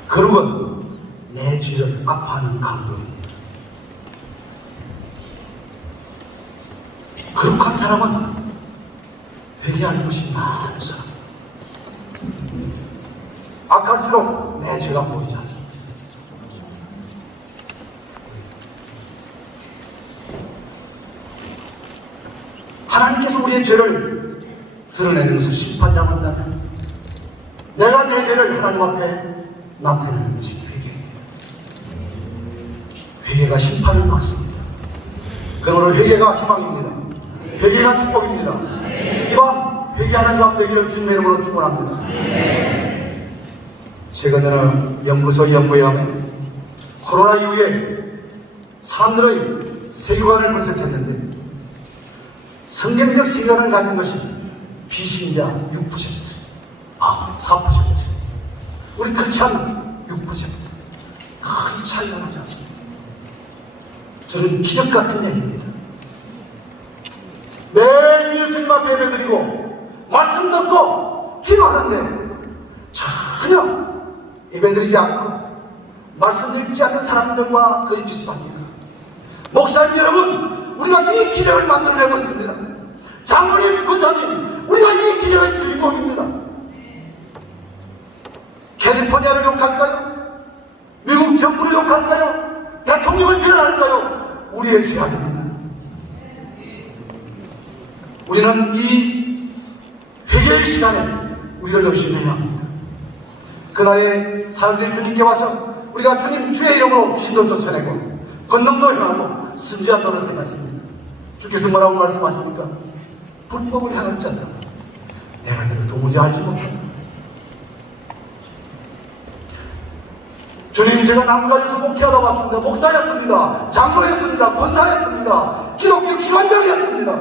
거룩은 내 죄를 아파하는 감동입니다. 거룩한 사람은 회개할 것이 많은 사람입니다. 악할수록 내 죄가 보이지 않습니다. 하나님께서 우리의 죄를 드러내는 것을 심판이라고 한다면 내가 내 죄를 하나님 앞에 나타내는 것이 회개입니다. 회개가 심판을 막습니다. 그러므로 회개가 희망입니다. 회개가 축복입니다. 이밤 회개하는 밤 되기를 주님의 이름으로 축원합니다. 최근에는 연구소 연구위원회 코로나 이후에 사람들의 세계관을 분석했는데 성경적 세계관을 가진 것이 비신자 6%, 4%, 우리 크리스찬 6%, 거의 차이가 나지 않습니다. 저는 기적 같은 얘기입니다. 매일 주님 앞에 예배드리고 말씀 듣고 기도하는데 전혀 예배드리지 않고 말씀 읽지 않는 사람들과 거의 비슷합니다. 목사님 여러분, 우리가 이 기적을 만들어내고 있습니다. 장로님, 권사님, 우리가 이 기적의 주인공입니다. 캘리포니아를 욕할까요? 미국 정부를 욕할까요? 대통령을 비난할까요? 우리의 죄악입니다. 우리는 이 회개의 시간에 우리를 열심히 해야 합니다. 그날에 사람들이 주님께 와서 우리가 주님 주의 이름으로 기도 쫓아내고 권능도 행하고 순지한 노릇을 행했습니다. 주께서 뭐라고 말씀하십니까? 불법을 향한 자들아, 내가 너를 도무지 알지 못한다. 주님, 제가 남가에서 목회하러 왔습니다. 목사였습니다. 장로였습니다. 권사였습니다. 기독교 기관장이었습니다.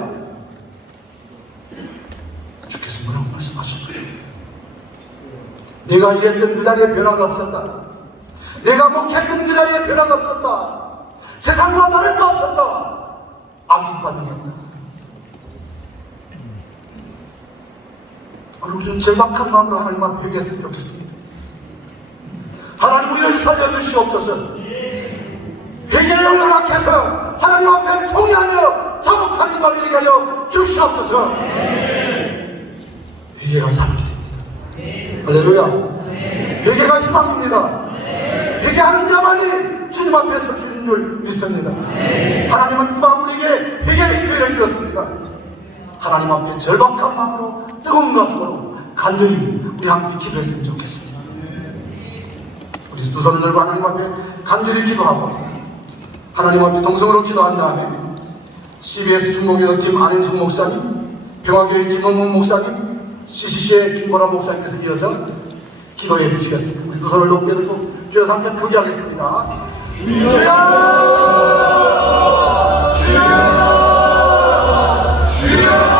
주께서 뭐라고 말씀하실까요? 내가 일했던 그 자리에 변화가 없었다. 내가 목회했던 그 자리에 변화가 없었다. 세상과 다를 거 없었다. 악이 반응했다. 우리는 절박한 마음으로 하나님 앞에 회개했으면 좋겠습니다. 하나님 우리를 살려주시옵소서. 회개를 허락해서 하나님 앞에 통회하며 자복하는 밤이 되게 하여 주시옵소서. 회개가 살게 됩니다. 할렐루야. 회개가 희망입니다. 회개하는 자만이 주님 앞에 설 수 있는 줄 믿습니다. 하나님은 이 밤 우리에게 회개의 기회를 주셨습니다. 하나님 앞에 절박한 마음으로 뜨거운 가슴으로 간절히 우리 함께 기도했으면 좋겠습니다. 우리 두 손을 들고 하나님 앞에 간절히 기도하고 하나님 앞에 동성으로 기도한 다음에 CBS 중공교팀 안현숙 목사님, 평화교회 김원문 목사님, CCC의 김보라 목사님께서 이어서 기도해 주시겠습니다. 우리 두 손을 높게 들고 주여 삼켜 크게 하겠습니다. 주여! 주여! 주여!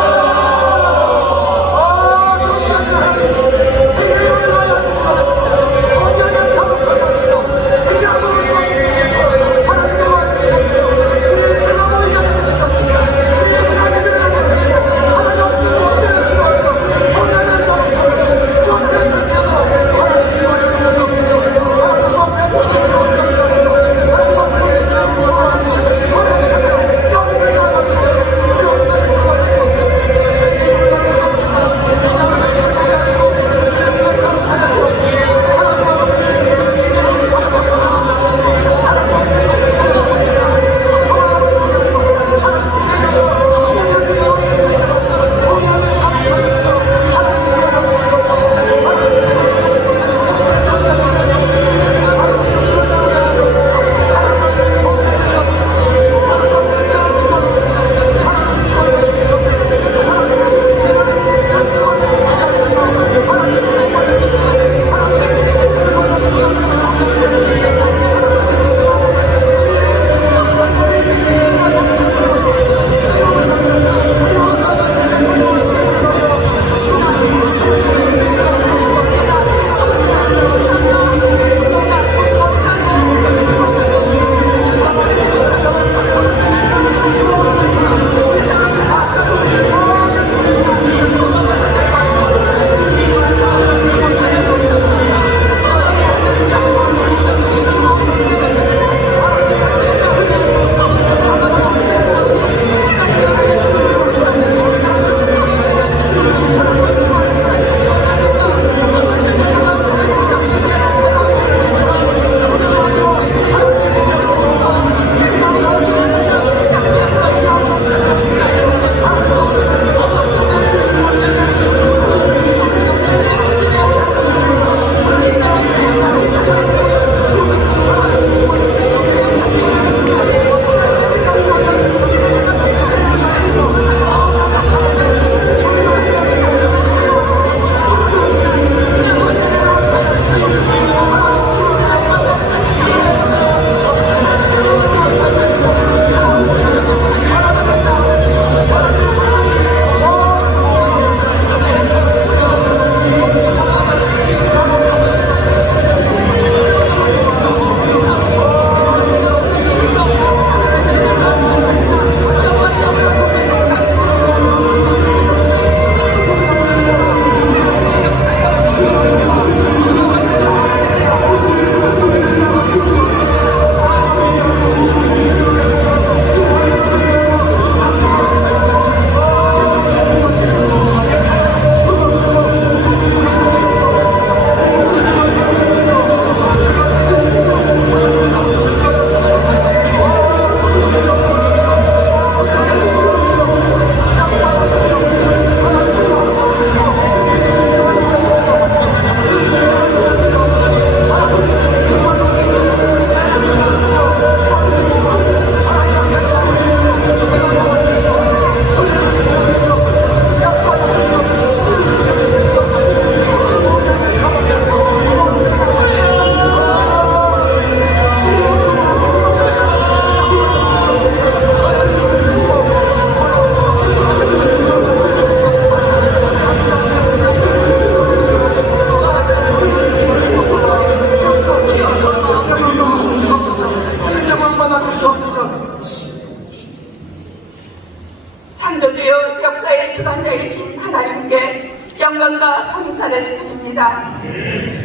주관자이신 하나님께 영광과 감사를 드립니다.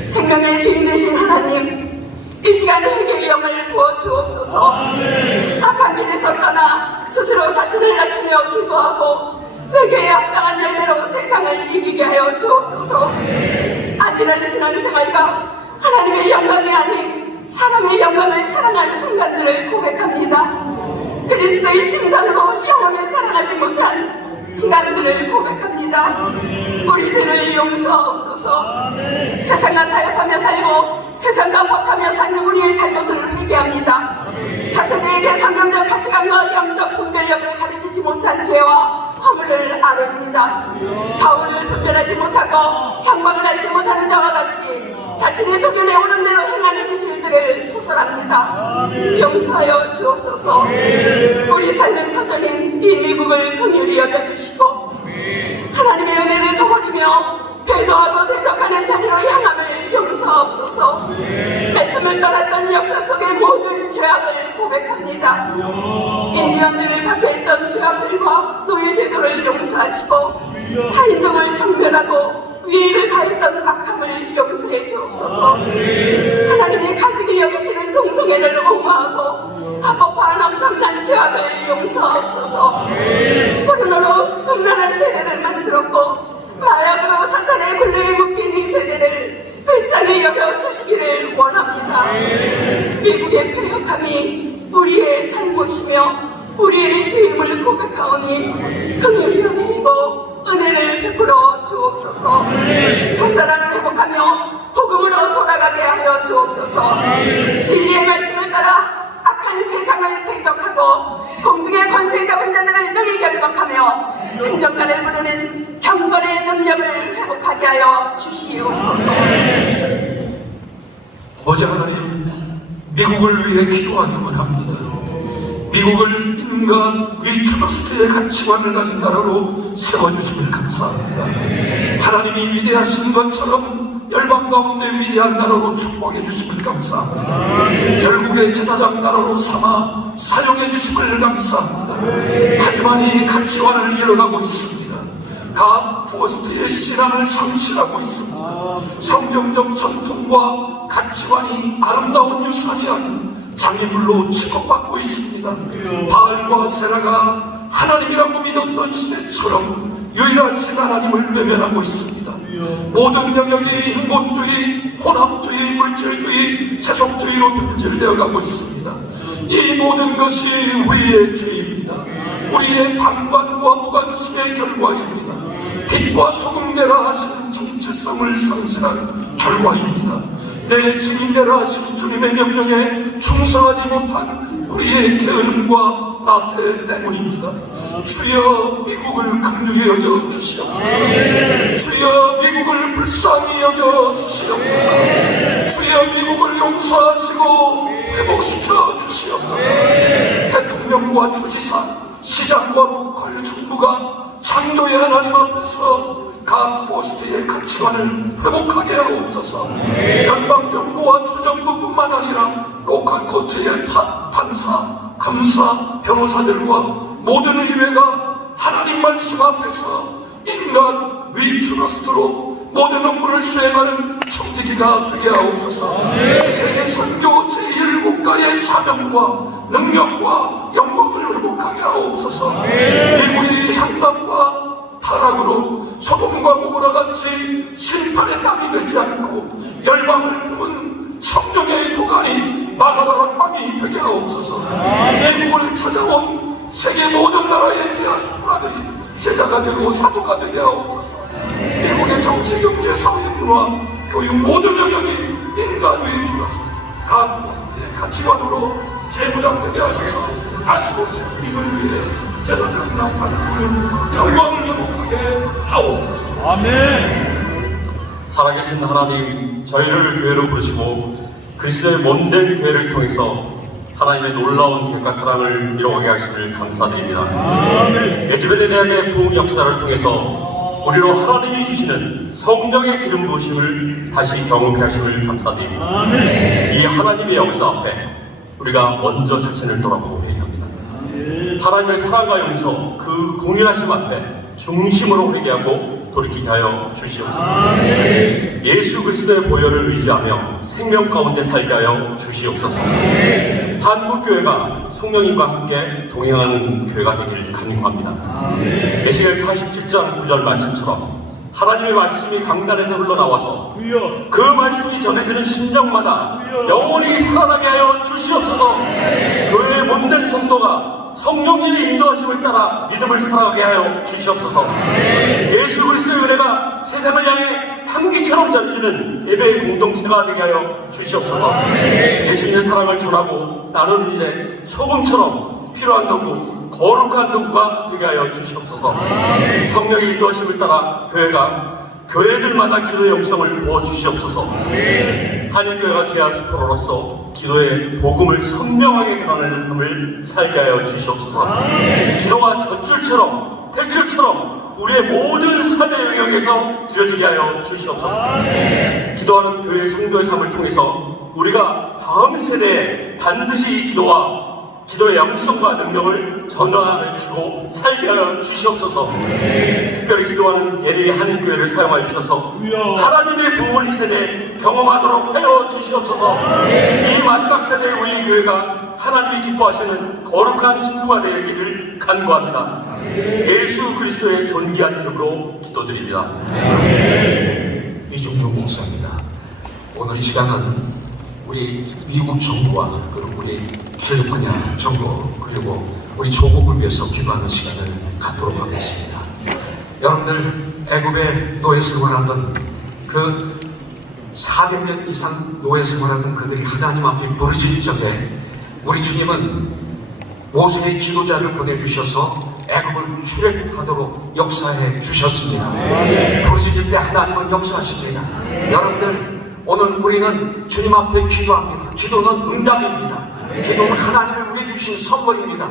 생명의 주인 되신 하나님, 이 시간 회개의 영을 부어 주옵소서. 악한 길에서 떠나 스스로 자신을 낮추며 기도하고 회개의 합당한 열매로 세상을 이기게 하여 주옵소서. 안일한 신앙생활과 하나님의 영광이 아닌 사람의 영광을 사랑한 순간들을 고백합니다. 그리스도의 심장으로 영원히 사랑하지 못한 시간들을 고백합니다. 우리 죄를 용서하옵소서. 세상과 타협하며 살고 세상과 못하며 사는 우리의 잘못을 회개합니다. 자신에게 상명적 가치관과 영적 분별력을 가르치지 못한 죄와 허물을 아뢰옵니다. 좌우를 분별하지 못하고 향방을 알지 못하는 자와 같이 자신의 속을 내오는 대로 행하는 기실들을 투설합니다. 용서하여 주옵소서. 우리 삶의 터전인 이 미국을 긍휼히 여겨주시고 하나님의 은혜를 저버리며 배도하고 대적하는 자리로 향함을 용서하옵소서. 말씀을 떠났던 역사 속의 모든 죄악을 고백합니다. 인디언들을 박해했던 죄악들과 노예 제도를 용서하시고 타인종을 경멸하고 위해를 가했던 악함을 용서해 주옵소서. 하나님의 가지기 여기시는 동성애를 옹호하고 합법화한 엄청난 죄악을 용서하옵소서. 포르노로 음란한 세대를 만들었고 마약으로 사탄의 굴레에 묶인 이 세대를 불쌍히 여겨주시기를 원합니다. 미국의 폐역함이 우리의 잘못이며 우리의 죄임을 고백하오니 긍휼히 여기시고 은혜를 베풀어 주옵소서. 첫사랑을 회복하며 복음으로 돌아가게 하여 주옵소서. 진리의 말씀을 따라 악한 세상을 대적하고 공중의 권세 잡은 자들을 능히 결박하며 생존가를 부르는 경건의 능력을 회복하게 하여 주시옵소서. 아버지 하나님, 미국을 위해 기도하기 원합니다. 미국을 인간 위트러스트의 가치관을 가진 나라로 세워주심을 감사합니다. 하나님이 위대하신 것처럼 열방 가운데 위대한 나라로 축복해 주심을 감사합니다. 결국에 제사장 나라로 삼아 사용해 주심을 감사합니다. 하지만 이 가치관을 잃어가고 있습니다. 갓 포스트의 신앙을 상실하고 있습니다. 성경적 전통과 가치관이 아름다운 유산이 아닌 장애물로 취급받고 있습니다. 바알과 세라가 하나님이라고 믿었던 시대처럼 유일하신 하나님을 외면하고 있습니다. 모든 영역이 인본주의, 혼합주의, 물질주의, 세속주의로 변질되어 가고 있습니다. 이 모든 것이 우리의 죄입니다. 우리의 방관과 무관심의 결과입니다. 빛과 소금내라 하시는 정체성을 상실한 결과입니다. 내 주님내라 하시는 주님의 명령에 충성하지 못한 우리의 게으름과 나태 때문입니다. 주여 미국을 긍휼히 여겨 주시옵소서. 주여 미국을 불쌍히 여겨 주시옵소서. 주여 미국을 용서하시고 회복시켜 주시옵소서. 대통령과 주지사, 시장과 로컬 정부가 창조의 하나님 앞에서 갓 포스트의 가치관을 회복하게 하옵소서. 연방정부와 주정부뿐만 아니라 로컬 코트의 판사, 감사, 변호사들과 모든 의회가 하나님 말씀 앞에서 인간 위트러스트로 모든 업무를 수행하는 청지기가 되게 하옵소서. 세계 선교 제1국가의 사명과 능력과 영광을 회복하게 하옵소서. 미국의 향락과 타락으로 소돔과 고모라 같이 심판의 땅이 되지 않고 열방을 품은 성령의 도가니 마가다락 땅이 되게 하옵소서. 미국을 찾아온 세계 모든 나라의 디아스포라들이 제자가 되고 사도가 되게 하옵소서. 미국의 정치, 경제, 사회, 문화, 교육 모든 영역이 인간 위주로 갓포스트의 가치관으로 재무장되게 하셔서 다시 오신 주님을 위해 제사장이나 받는 영광을 회복하게 하옵소서. 아멘. 살아계신 하나님, 저희를 교회로 부르시고 그리스도의 몸된 교회를 통해서 하나님의 놀라운 계획과 사랑을 이루어가게 하심을 감사드립니다. 아멘. 에즈벨리 대학의 부흥 역사를 통해서 우리로 하나님이 주시는 성령의 기름 부으심을 다시 경험케 하심을 감사드립니다. 아멘. 이 하나님의 역사 앞에 우리가 먼저 자신을 돌아보고 회개합니다. 하나님의 사랑과 용서, 그 공일하심 앞에 중심으로 회개하고 돌이키게 하여 주시옵소서. 예수 그리스도의 보혈을 의지하며 생명 가운데 살게 하여 주시옵소서. 한국교회가 성령님과 함께 동행하는 교회가 되기를 간구합니다. 에스겔 47장 9절 말씀처럼 하나님의 말씀이 강단에서 흘러나와서 그 말씀이 전해지는 심정마다 영원히 살아나게 하여 주시옵소서. 교회의 몸된 성도가 성령님의 인도하심을 따라 믿음을 살아가게 하여 주시옵소서. 예수 그리스도의 은혜가 세상을 향해 향기처럼 전해지는 예배의 공동체가 되게 하여 주시옵소서. 예수님의 사랑을 전하고 나누는 일에 소금처럼 필요한 도구, 거룩한 도구가 되게 하여 주시옵소서. 성령의 인도하심을 따라 교회들마다 기도의 영성을 부어주시옵소서. 한인교회가 디아스포라로서 기도의 복음을 선명하게 드러내는 삶을 살게 하여 주시옵소서. 기도가 젖줄처럼 탯줄처럼 우리의 모든 삶의 영역에서 드려지게 하여 주시옵소서. 기도하는 교회의 성도의 삶을 통해서 우리가 다음 세대에 반드시 이 기도의 영성과 능력을 전하여 주고 살게 하여 주시옵소서. 특별히 기도하는 예리의 한인교회를 사용하여 주셔서 하나님의 부흥을 이 세대에 경험하도록 하여 주시옵소서. 이 마지막 세대의 우리 교회가 하나님이 기뻐하시는 거룩한 신부가 되기를 간구합니다. 예수 그리스도의 존귀한 이름으로 기도드립니다. 이종용 목사입니다. 오늘 이 시간은 우리 미국 정부와 그리고 우리 캘리포니아 정부 그리고 우리 조국을 위해서 기도하는 시간을 갖도록 하겠습니다. 여러분들 애굽의 노예 생활하던 그 400년 이상 노예 생활하던 그들이 하나님 앞에 부르짖을 적에 우리 주님은 모세의 지도자를 보내주셔서 애굽을 출애굽하도록 역사해 주셨습니다. 부르짖을 때 하나님은 역사하십니다. 여러분들 오늘 우리는 주님 앞에 기도합니다. 기도는 응답입니다. 기도는 하나님의 우리 주신 선물입니다.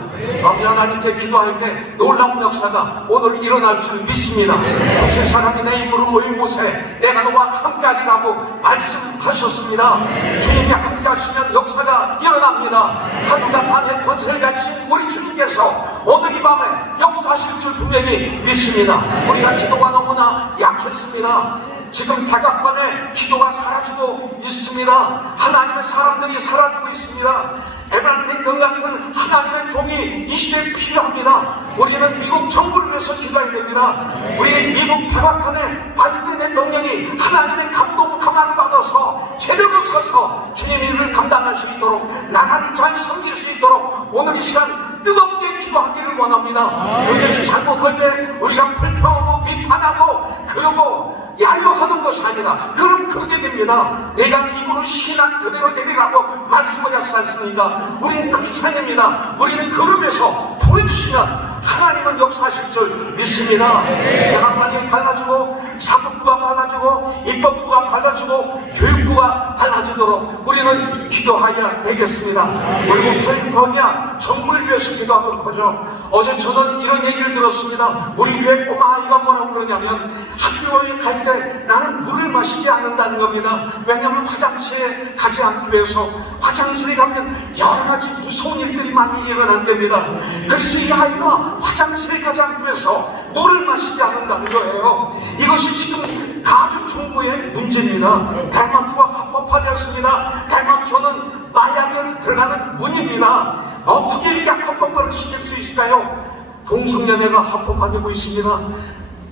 아버지 하나님께 기도할 때 놀라운 역사가 오늘 일어날 줄 믿습니다. 두세 사람이 내 이름으로 모인 곳에 내가 너와 함께하리라고 말씀하셨습니다. 주님이 함께하시면 역사가 일어납니다. 하늘과 땅의 권세를 가지신 우리 주님께서 오늘 이 밤에 역사하실 줄 분명히 믿습니다. 우리가 기도가 너무나 약했습니다. 지금 백악관에 기도가 사라지고 있습니다. 하나님의 사람들이 사라지고 있습니다. 에브라임 링컨 같은 하나님의 종이 이 시대에 필요합니다. 우리는 미국 정부를 위해서 기도해야 됩니다. 우리 미국 백악관에 바이든 대통령이 하나님의 감동 감화를 받아서 제대로 서서 주님의 일을 감당할 수 있도록 나라를 잘 섬길 수 있도록 오늘 이 시간 뜨겁게 기도하기를 원합니다. 그들이 잘못할 때 우리가 불평하고 비판하고 그러고 야유하는 것이 아니라 그럼 그렇게 됩니다. 내가 입으로 신한 그대로 되리라고 말씀을 하지 않습니까? 우리는 크리스찬입니다. 우리는 그룹에서 부르시면 하나님은 역사하실 줄 믿습니다. 대학관이 달라지고 사법부가 달라지고 입법부가 달라지고 교육부가 달라지도록 우리는 기도해야 되겠습니다. 그리고 캘리포니아 정부를 위해서 기도하는 거죠. 어제 저는 이런 얘기를 들었습니다. 우리 교회 꼬마 아이가 뭐라고 그러냐면 학교에 갈 때 나는 물을 마시지 않는다는 겁니다. 왜냐하면 화장실에 가지 않기 위해서 화장실에 가면 여러 가지 무서운 일들이 많이 일어난답니다. 그래서 이 아이가 화장실에 가지 않기 위해서 물을 마시지 않는다는 거예요. 이것이 지금 가주정부의 문제입니다. 대마초가 합법화되었습니다. 대마초는 마약에 들어가는 문입니다. 어떻게 이렇게 합법화를 시킬 수 있을까요? 동성연애가 합법화되고 있습니다.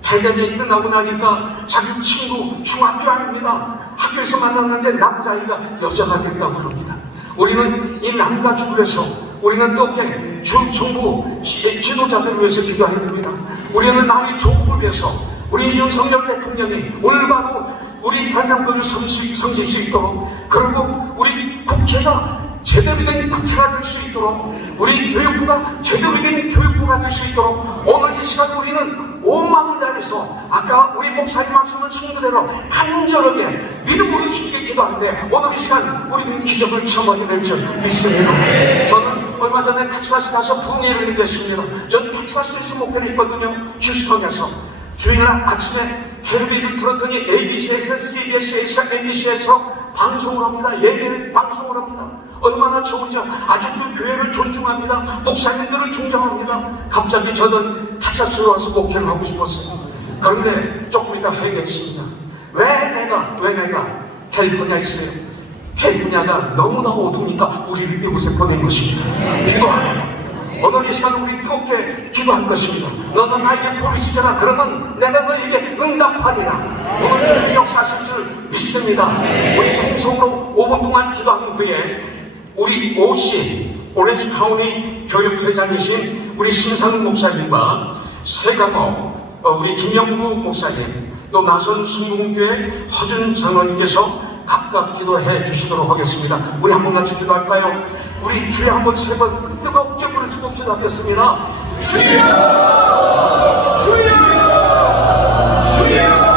대대면이 끝나고 나니까 자기 친구 중학교 아닙니다. 학교에서 만났는데 남자아이가 여자가 됐다고 그럽니다. 우리는 이 남과 죽으려서 우리는 또게 정부 지도자들을 위해서 기도해야 됩니다. 우리는 나의 조국을 위해서 우리 윤석열 대통령이 올바로 우리 대한민국을 섬길 수 있도록 그리고 우리 국회가 제대로 된 국회가 될 수 있도록 우리 교육부가 제대로 된 교육부가 될 수 있도록 오늘 이 시간 우리는 온 마음을 다해서 아까 우리 목사님 말씀을 주신 그대로 간절하게 믿음으로 주님께 기도하는데 오늘 이 시간 우리는 기적을 체험하게 될 줄 믿습니다. 저는 얼마 전에 텍사스 가서 부흥회를 했습니다. 전 텍사스에서 목회를 했거든요. 휴스턴에서 주일날 아침에 텔레비를 들었더니 ABC에서 CBS에서 MBC에서 방송을 합니다. 예배를 방송을 합니다. 얼마나 좋으죠. 아직도 교회를 존중합니다. 목사님들을 존경합니다. 갑자기 저는 텍사스에 와서 목회를 하고 싶었어요. 그런데 조금 이따 해야겠습니다. 왜 내가 캘리포니아에 있어요? 캘리포니아가 너무나 어두우니까 우리를 이곳에 보낸 것입니다. 기도하라. 오늘 이 시간 우리 뜨겁게 기도할 것입니다. 너도 나에게 부르시잖아. 그러면 내가 너에게 응답하리라. 오늘 주님이 역사하실 줄 믿습니다. 우리 통성으로 5분 동안 기도한 후에 우리 오시 오렌지 카운티 교육회장이신 우리 신상훈 목사님과 세강호 우리 김영구 목사님 또 나선 순국교회 허준 장로님께서 각각 기도해 주시도록 하겠습니다. 우리 한번 같이 기도할까요? 우리 주여 한번 세 번 뜨겁게 부르시고 기도하겠습니다. 주여! 주여! 주여!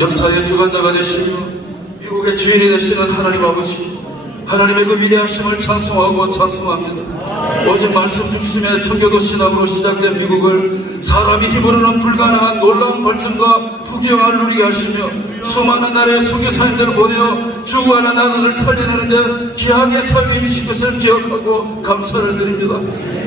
역사의 주관자가 되시며 미국의 주인이 되시는 하나님 아버지, 하나님의 그 위대하심을 찬송하고 찬송합니다. 오직 말씀 중심의 청교도 신학으로 시작된 미국을 사람이 힘으로는 불가능한 놀라운 발전과 부귀영화를 누리게 하시며 수많은 나라의 선교사님들을 보내어 죽어가는 아들을 살리는데 귀하게 사용해 주신 것을 기억하고 감사를 드립니다.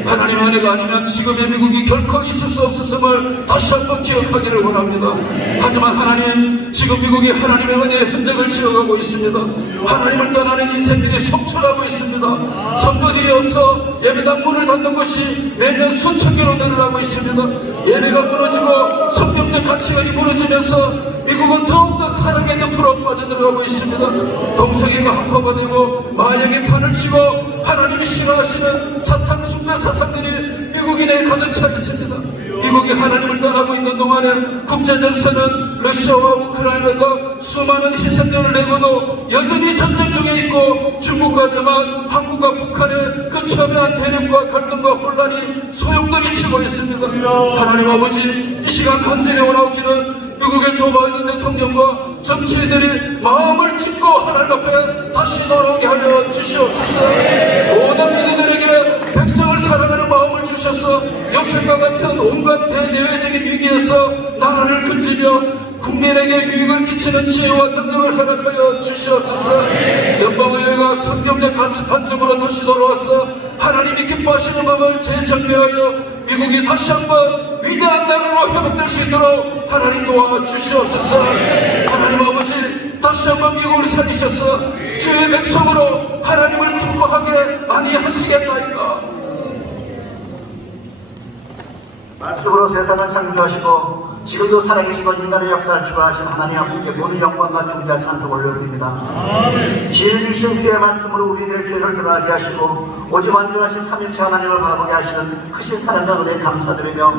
하나님의 은혜가 아니면 지금의 미국이 결코 있을 수 없었음을 다시 한번 기억하기를 원합니다. 하지만 하나님, 지금 미국이 하나님의 은혜의 흔적을 지어가고 있습니다. 하나님을 떠나는 인생들이 속출하고 있습니다. 성도들이 없어 예배당 문을 닫는 것이 매년 수천 개로 늘어나고 있습니다. 예배가 무너지고 성경적 가치관이 무너지면서 미국은 더욱더 타락의 늪으로 빠져들어가고 있습니다. 동성애가 합법화되고 마약의 판을 치고 하나님이 싫어하시는 사탄 숭배 사상들이 미국 인에 가득 차 있습니다. 미국이 하나님을 떠나고 있는 동안에 국제정세는 러시아와 우크라이나가 수많은 희생자를 내고도 여전히 전쟁 중에 있고 중국과 대만, 한국과 북한의 그 첨예한 대립과 갈등과 혼란이 소용돌이 치고 있습니다. 하나님 아버지, 이 시간 간절히 원하옵기는 미국의 조 바이든 대통령과 정치인들이 마음을 짓고 하나님 앞에 다시 돌아오게 하여 주시옵소서. 모든 이들에게 백성을 사랑하는 마음을 주셔서 역사과 같은 온갖 대내외적인 위기에서 나라를 건지며 국민에게 유익을 끼치는 지혜와 능력을 허락하여 주시옵소서. 영광의회가 성경적 관점으로 다시 돌아와서 하나님이 기뻐하시는 법을 재정비하여 미국이 다시 한번 위대한 나라로 회복될 수 있도록 하나님 도와주시옵소서. 하나님 아버지, 다시 한번 미국을 살리셔서 주의 백성으로 하나님을 기뻐하게 많이 하시겠나이까. 말씀으로 세상을 창조하시고 지금도 살아계시고 인간의 역사를 주관하신 하나님 아버지께 모든 영광과 존귀와 찬송 올려드립니다. 진리신 주의 말씀으로 우리들의 죄를 드러나게 하시고 오직 완전하신 삼일체 하나님을 바라보게 하시는 크신 사랑과 은혜에 감사드리며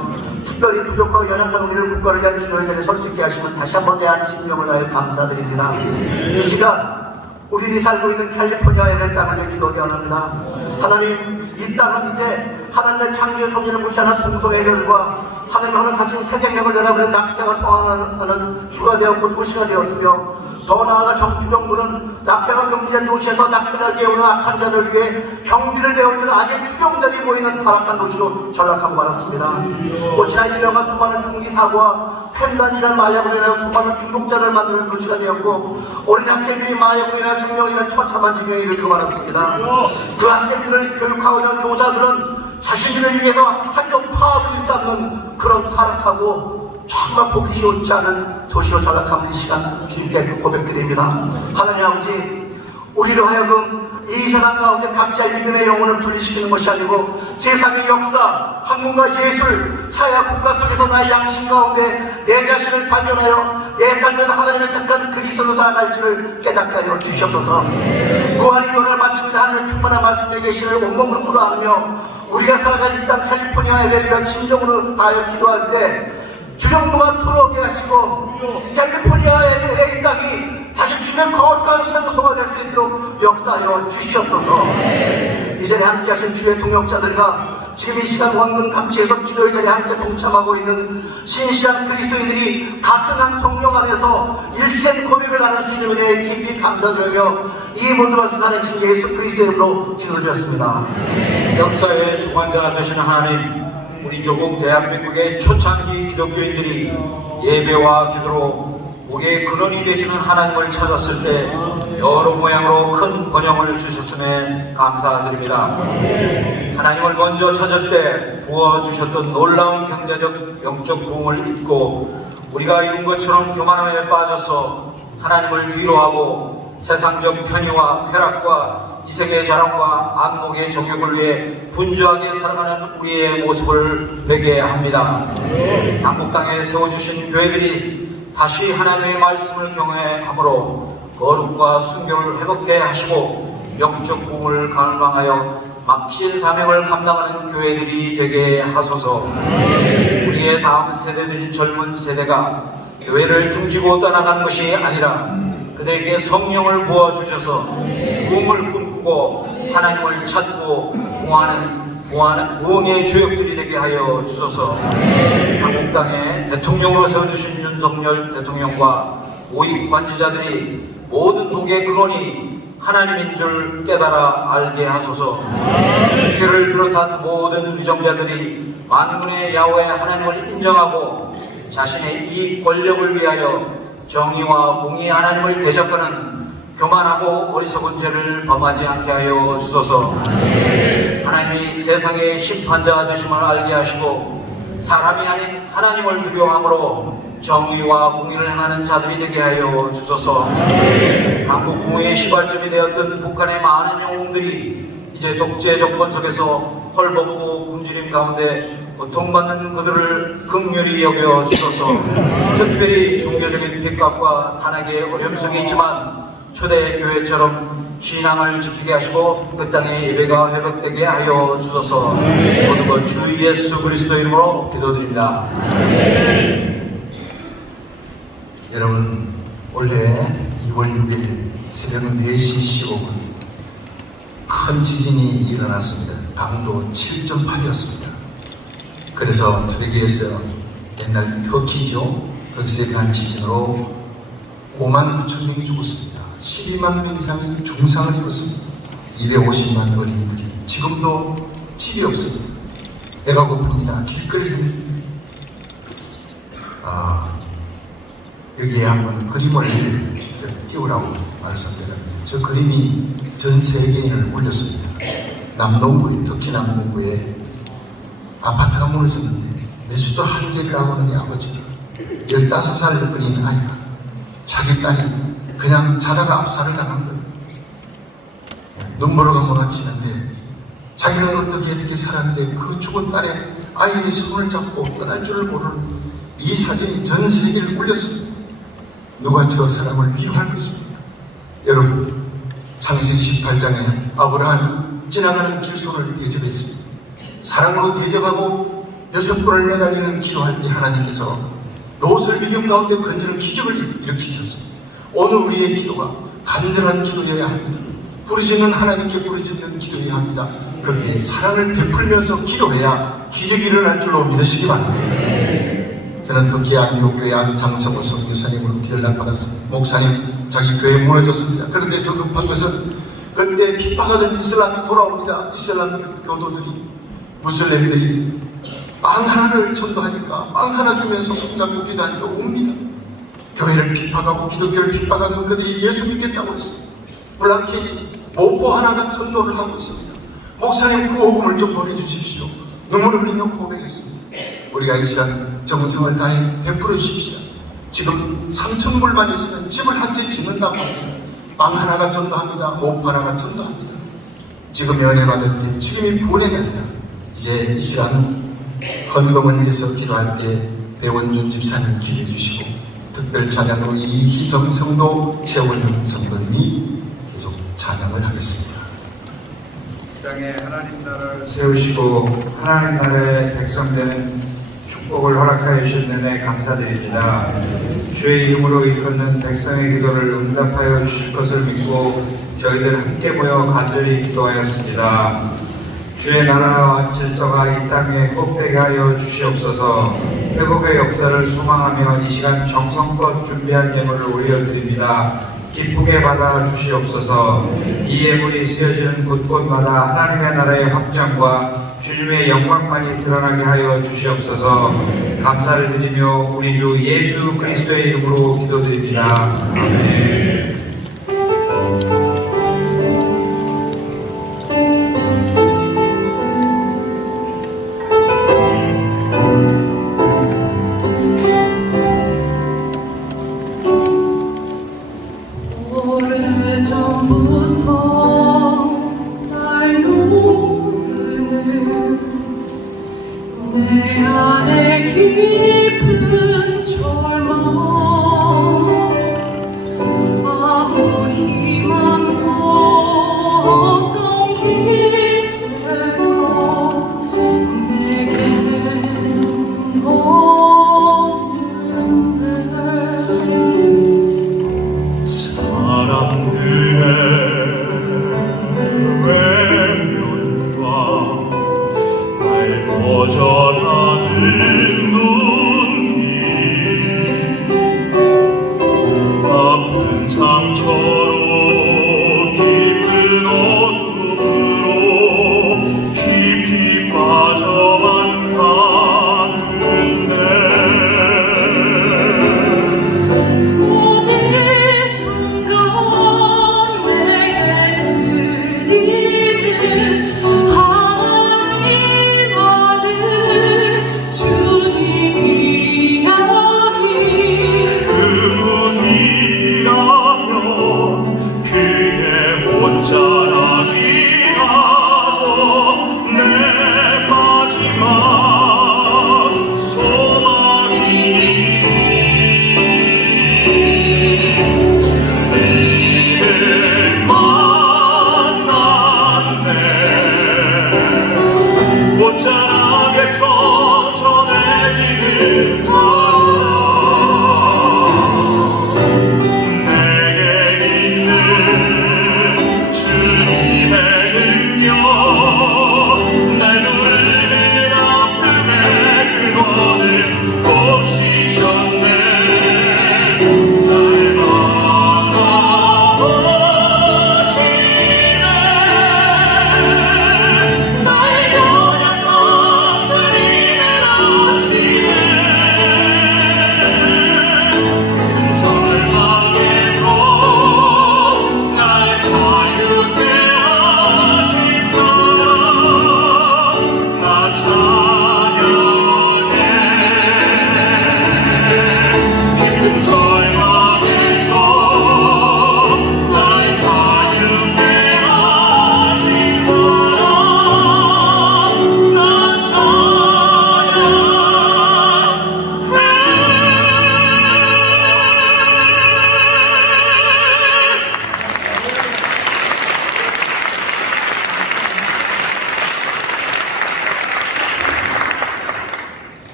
특별히 부족하고 연약한 우리를 국가를 위한 기도의 자리에 설 수 있게 하시면 다시 한번 내 안에 신명을 다해 감사드립니다. 이 시간 우리들이 살고 있는 캘리포니아의 땅을 위해 기도하게 합니다. 하나님, 이 땅은 이제 하나님의 창조의 섭리를 무시하는 동성의 결과 하나님의 허락하신 새 생명을 내라버린 낙태가 소환하는 주가 되었고 도시가 되었으며 더 나아가 정부는 낙태가 금지된 도시에서 낙태를 깨우는 악한 자들 위해 경비를 내어주는 악의 추종자들이 모이는 타락한 도시로 전락하고 말았습니다. 오지나 인명과 수많은 중국이 사고와 펜단이라는 마약으로 인하여 수많은 중독자를 만드는 도시가 되었고 어린 학생들이 마약으로 인하여 생명을 잃는 처참한 지경에 이르고 말았습니다. 그 학생들을 교육하고 있는 교사들은 자신들을 위해서 학교 파업을 일삼는 그런 타락하고 정말 보기 좋지 않은 도시로 전락하는 이 시간 주님께 고백드립니다. 하나님 아버지, 우리로 하여금 이 세상 가운데 각자의 믿음의 영혼을 분리시키는 것이 아니고 세상의 역사, 학문과 예술, 사회와 국가 속에서 나의 양심 가운데 내 자신을 발견하여 내 삶에서 하나님의 택한 그리스도로 살아갈지를 깨닫게 하여 주시옵소서. 구하는 연을 마치면서 하나님의 충만한 말씀에 계시를 온몸으로 끌어안으며 우리가 살아갈 이 땅 캘리포니아에 위한 진정으로 다하여 기도할 때 주정부가 돌아오게 하시고 캘리포니아의 이 땅이 다시 주변 거룩한 성소가 될 수 있도록 역사하여 주시옵소서. 이전에 함께 하신 주의 동역자들과 지금 이 시간 원근 감지에서 기도의 자리에 함께 동참하고 있는 신실한 그리스도인들이 같은 한 성령 안에서 일생 고백을 나눌 수 있는 은혜에 깊이 감사드리며 이 모든 것을 살아계신 예수 그리스도의 이름으로 기도드렸습니다. 역사의 주관자 되시는 하나님, 우리 조국 대한민국의 초창기 기독교인들이 예배와 기도로 목의 근원이 되시는 하나님을 찾았을 때 여러 모양으로 큰 번영을 주셨음에 감사드립니다. 하나님을 먼저 찾을 때 부어주셨던 놀라운 경제적 영적 부흥을 잊고 우리가 이룬 것처럼 교만함에 빠져서 하나님을 뒤로하고 세상적 편의와 쾌락과 이생의 자랑과 안목의 정욕을 위해 분주하게 살아가는 우리의 모습을 보게 합니다. 한국 땅에 세워주신 교회들이 다시 하나님의 말씀을 경외함으로 거룩과 순교를 회복케 하시고 영적 부흥을 갈망하여 막힌 사명을 감당하는 교회들이 되게 하소서. 우리의 다음 세대들인 젊은 세대가 교회를 등지고 떠나가는 것이 아니라 그들에게 성령을 부어주셔서 부흥을 꿈꾸고 하나님을 찾고 부흥의 주역들이 되게 하여 주소서. 한국 땅에 대통령으로 세워주신 윤석열 대통령과 오익 관지자들이 모든 복의 근원이 하나님인 줄 깨달아 알게 하소서. 그를 비롯한 모든 위정자들이 만군의 야훼 하나님을 인정하고 자신의 이익 권력을 위하여 정의와 공의 하나님을 대적하는 교만하고 어리석은 죄를 범하지 않게 하여 주소서. 하나님이 세상의 심판자 되심을 알게 하시고 사람이 아닌 하나님을 두려워함으로 정의와 공의를 행하는 자들이 되게 하여 주소서. 한국 부흥의 시발점이 되었던 북한의 많은 영웅들이 이제 독재 정권 속에서 헐벗고 굶주림 가운데 고통받는 그들을 긍휼히 여겨 주소서. 특별히 종교적인 핍박과 탄압의 어려움 속에 있지만 초대교회처럼 신앙을 지키게 하시고 그 땅의 예배가 회복되게 하여 주소서. 모든 것 주 예수 그리스도 이름으로 기도드립니다. 여러분, 올해 2월 6일 새벽 4시 15분 큰 지진이 일어났습니다. 강도 7.8이었습니다. 그래서 터키에서 옛날 터키죠. 거기서 일어난 지진으로 5만 9천 명이 죽었습니다. 12만 명 이상이 중상을 입었습니다. 250만 어린이들이 지금도 집이 없습니다. 배가 고픕니다. 길거리에 여기에 한번 그림을 직접 띄우라고 말씀드렸는데 저 그림이 전 세계인을 울렸습니다. 남동부에, 특히 남동부에 아파트가 무너졌는데 매수도 한절이라고 하는 아버지가 15살 어린 아이가 자기 딸이 그냥 자다가 압살을 당한 거예요. 눈보라가 몰아치는데 자기는 어떻게 살았는데 그 죽은 딸의 아이의 손을 잡고 떠날 줄을 모르는 이 사진이 전 세계를 울렸습니다. 누가 저 사람을 위로할 것입니까? 여러분, 창세기 18장에 아브라함이 지나가는 길손을 대접했습니다. 사랑으로 대접하고 6번을 매달리는 기도할 때 하나님께서 롯을 위경 가운데 건지는 기적을 일으키셨습니다. 오늘 우리의 기도가 간절한 기도여야 합니다. 부르짖는 하나님께 부르짖는 기도여야 합니다. 거기에 사랑을 베풀면서 기도해야 기적이 일어날 줄로 믿으시기 바랍니다. 저는 특히 안디옥교회 장성호 선교사님으로부터 연락받았습니다. 목사님, 자기 교회 무너졌습니다. 그런데 더 급한 것은 그때 핍박하던 이슬람이 돌아옵니다. 이슬람 교도들이, 무슬림들이 빵 하나를 전도하니까 빵 하나 주면서 손잡고 기도하니까 옵니다. 교회를 핍박하고 기독교를 핍박하는 그들이 예수 믿겠다고 했습니다. 블랑켓이 모포 하나가 전도를 하고 있습니다. 목사님, 그 호금을 좀 보내주십시오. 눈물을 흘리며 고백했습니다. 우리가 이 시간 정성을 다해 베풀어 주십시오. 지금 3,000불만 있으면 집을 한 채 짓는단 말입니다. 빵 하나가 전도합니다. 모포 하나가 전도합니다. 지금 연애 받을 때 지금이 보내가 아니라 이제 이 시간 헌금을 위해서 기도할 때 배원준 집사님 기도해 주시고 특별 찬양으로 이 희성 성도 최원훈 성도님이 계속 찬양을 하겠습니다. 땅에 하나님 나라를 세우시고 하나님 나라의 백성 되는 축복을 허락하여 주신 은혜 감사드립니다. 주의 이름으로 일컫는 백성의 기도를 응답하여 주실 것을 믿고 저희들 함께 모여 간절히 기도하였습니다. 주의 나라와 질서가 이 땅에 꼭되게 하여 주시옵소서. 회복의 역사를 소망하며 이 시간 정성껏 준비한 예물을 올려드립니다. 기쁘게 받아 주시옵소서. 이 예물이 쓰여지는 곳곳마다 하나님의 나라의 확장과 주님의 영광만이 드러나게 하여 주시옵소서. 감사를 드리며 우리 주 예수 그리스도의 이름으로 기도드립니다. 아멘. 내 안에 깊은 절망 아무 희망도 없던 기대로 내겐 없는데 사람들의 외면과 날 전하는 눈빛 아픈 상처로 깊은 어둠으로 깊이 빠져만 가는데 어디선가 내게 들리는 하나님 아들 주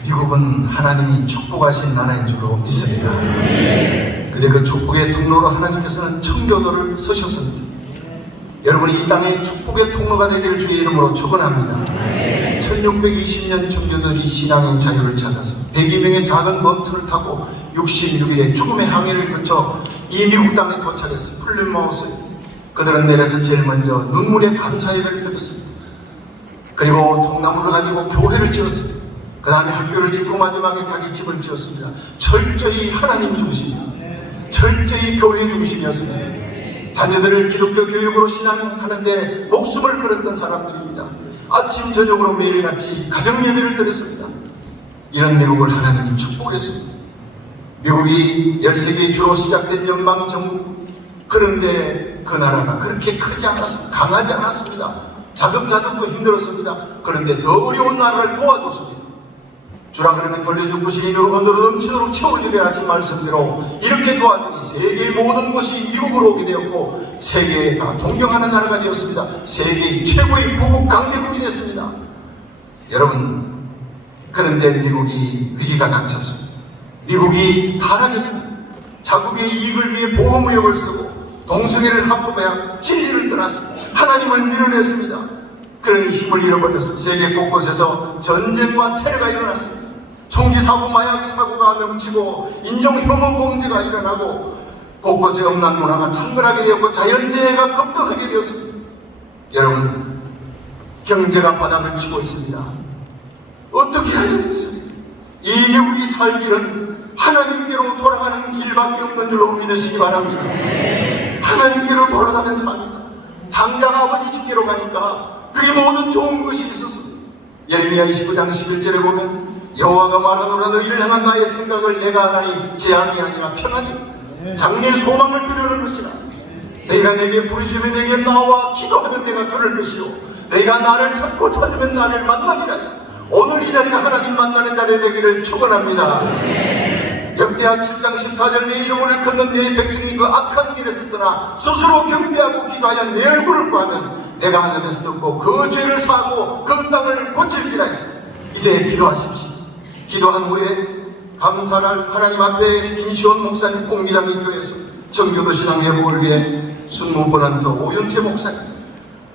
미국은 하나님이 축복하신 나라인 줄로 믿습니다. 근데 그 축복의 통로로 하나님께서는 청교도를 서셨습니다. 여러분이 이 땅에 축복의 통로가 되기를 주의 이름으로 축원합니다. 1620년 청교도들이 신앙의 자유를 찾아서 102명의 작은 범선을 타고 66일의 죽음의 항해를 거쳐 이 미국 땅에 도착했어요. 플리마우스에 그들은 내려서 제일 먼저 눈물의 감사 예배를 드렸습니다. 그리고 통나무를 가지고 교회를 지었습니다. 그 다음에 학교를 짓고 마지막에 자기 집을 지었습니다. 철저히 하나님 중심이었습니다. 철저히 교회 중심이었습니다. 자녀들을 기독교 교육으로 신앙하는데 목숨을 걸었던 사람들입니다. 아침 저녁으로 매일같이 가정예배를 드렸습니다. 이런 미국을 하나님이 축복했습니다. 미국이 13개의 주로 시작된 연방정부, 그런데 그 나라가 그렇게 크지 않았습니다. 강하지 않았습니다. 자급자족도 힘들었습니다. 그런데 더 어려운 나라를 도와줬습니다. 주라 그러면 돌려줄 것이니 너로 넘치도록 채우리라 하신 말씀대로 이렇게 도와주니 세계의 모든 곳이 미국으로 오게 되었고 세계가 동경하는 나라가 되었습니다. 세계의 최고의 부국 강대국이 되었습니다. 여러분, 그런데 미국이 위기가 닥쳤습니다. 미국이 타락했습니다. 자국의 이익을 위해 보호무역을 쓰고 동성애를 합법해야 진리를 떠났습니다. 하나님을 밀어냈습니다. 그러니 힘을 잃어버렸습니다. 세계 곳곳에서 전쟁과 테러가 일어났습니다. 총기사고, 마약사고가 넘치고 인종혐오 범죄가 일어나고 곳곳에 음란 문화가 창궐하게 되었고 자연재해가 급등하게 되었습니다. 여러분, 경제가 바닥을 치고 있습니다. 어떻게 해야 되겠습니까? 이 미국이 살 길은 하나님께로 돌아가는 길밖에 없는 줄로 믿으시기 바랍니다. 하나님께로 돌아가는 삶입니다. 당장 아버지 집께로 가니까 그게 모든 좋은 것이 있었습니다. 예레미야 29장 11절에 보면 여호와가 말하노라 너희를 향한 나의 생각을 내가 하나니 재앙이 아니라 평안이 장래의 소망을 주려는 것이라. 내가 내게 부르시면 내게 나와 기도하면 내가 들을 것이요 내가 나를 찾고 찾으면 나를 만나리라 했어. 오늘 이 자리가 하나님 만나는 자리 되기를 축원합니다. 역대하 7장 14절 내 이름을 걷는 내 백성이 그 악한 길에서 떠나 스스로 경배하고 기도하여 내 얼굴을 구하면 내가 하늘에서 듣고 그 죄를 사하고 그 땅을 고칠지라 했습니다. 이제 기도하십시오. 기도한 후에 감사를 하나님 앞에 김시원 목사님 공기장리 교회에서 정교도 신앙 회복을 위해 순무보란트 오윤태 목사님,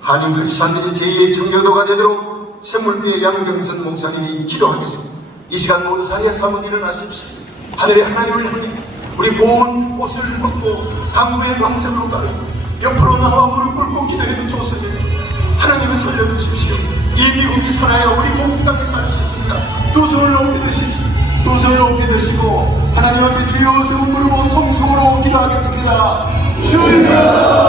한인 크리스찬들이 제2의 정교도가 되도록 샘물교회 양경선 목사님이 기도하겠습니다. 이 시간 모두 자리에서 한번 일어나십시오. 하늘의 하나님을 향해 우리 고운 옷을 벗고 강구의 광석으로 가고 옆으로 나와 무릎 꿇고 기도해도 좋습니다. 하나님을 살려주십시오. 이 미국이 살아야 우리 공장에 살 수 있습니다. 두 손을 높이 드십시오. 두 손을 높이 드시고 하나님 앞에 주여 세운 무릎으로 통성으로 기도하겠습니다. 주여, 주여.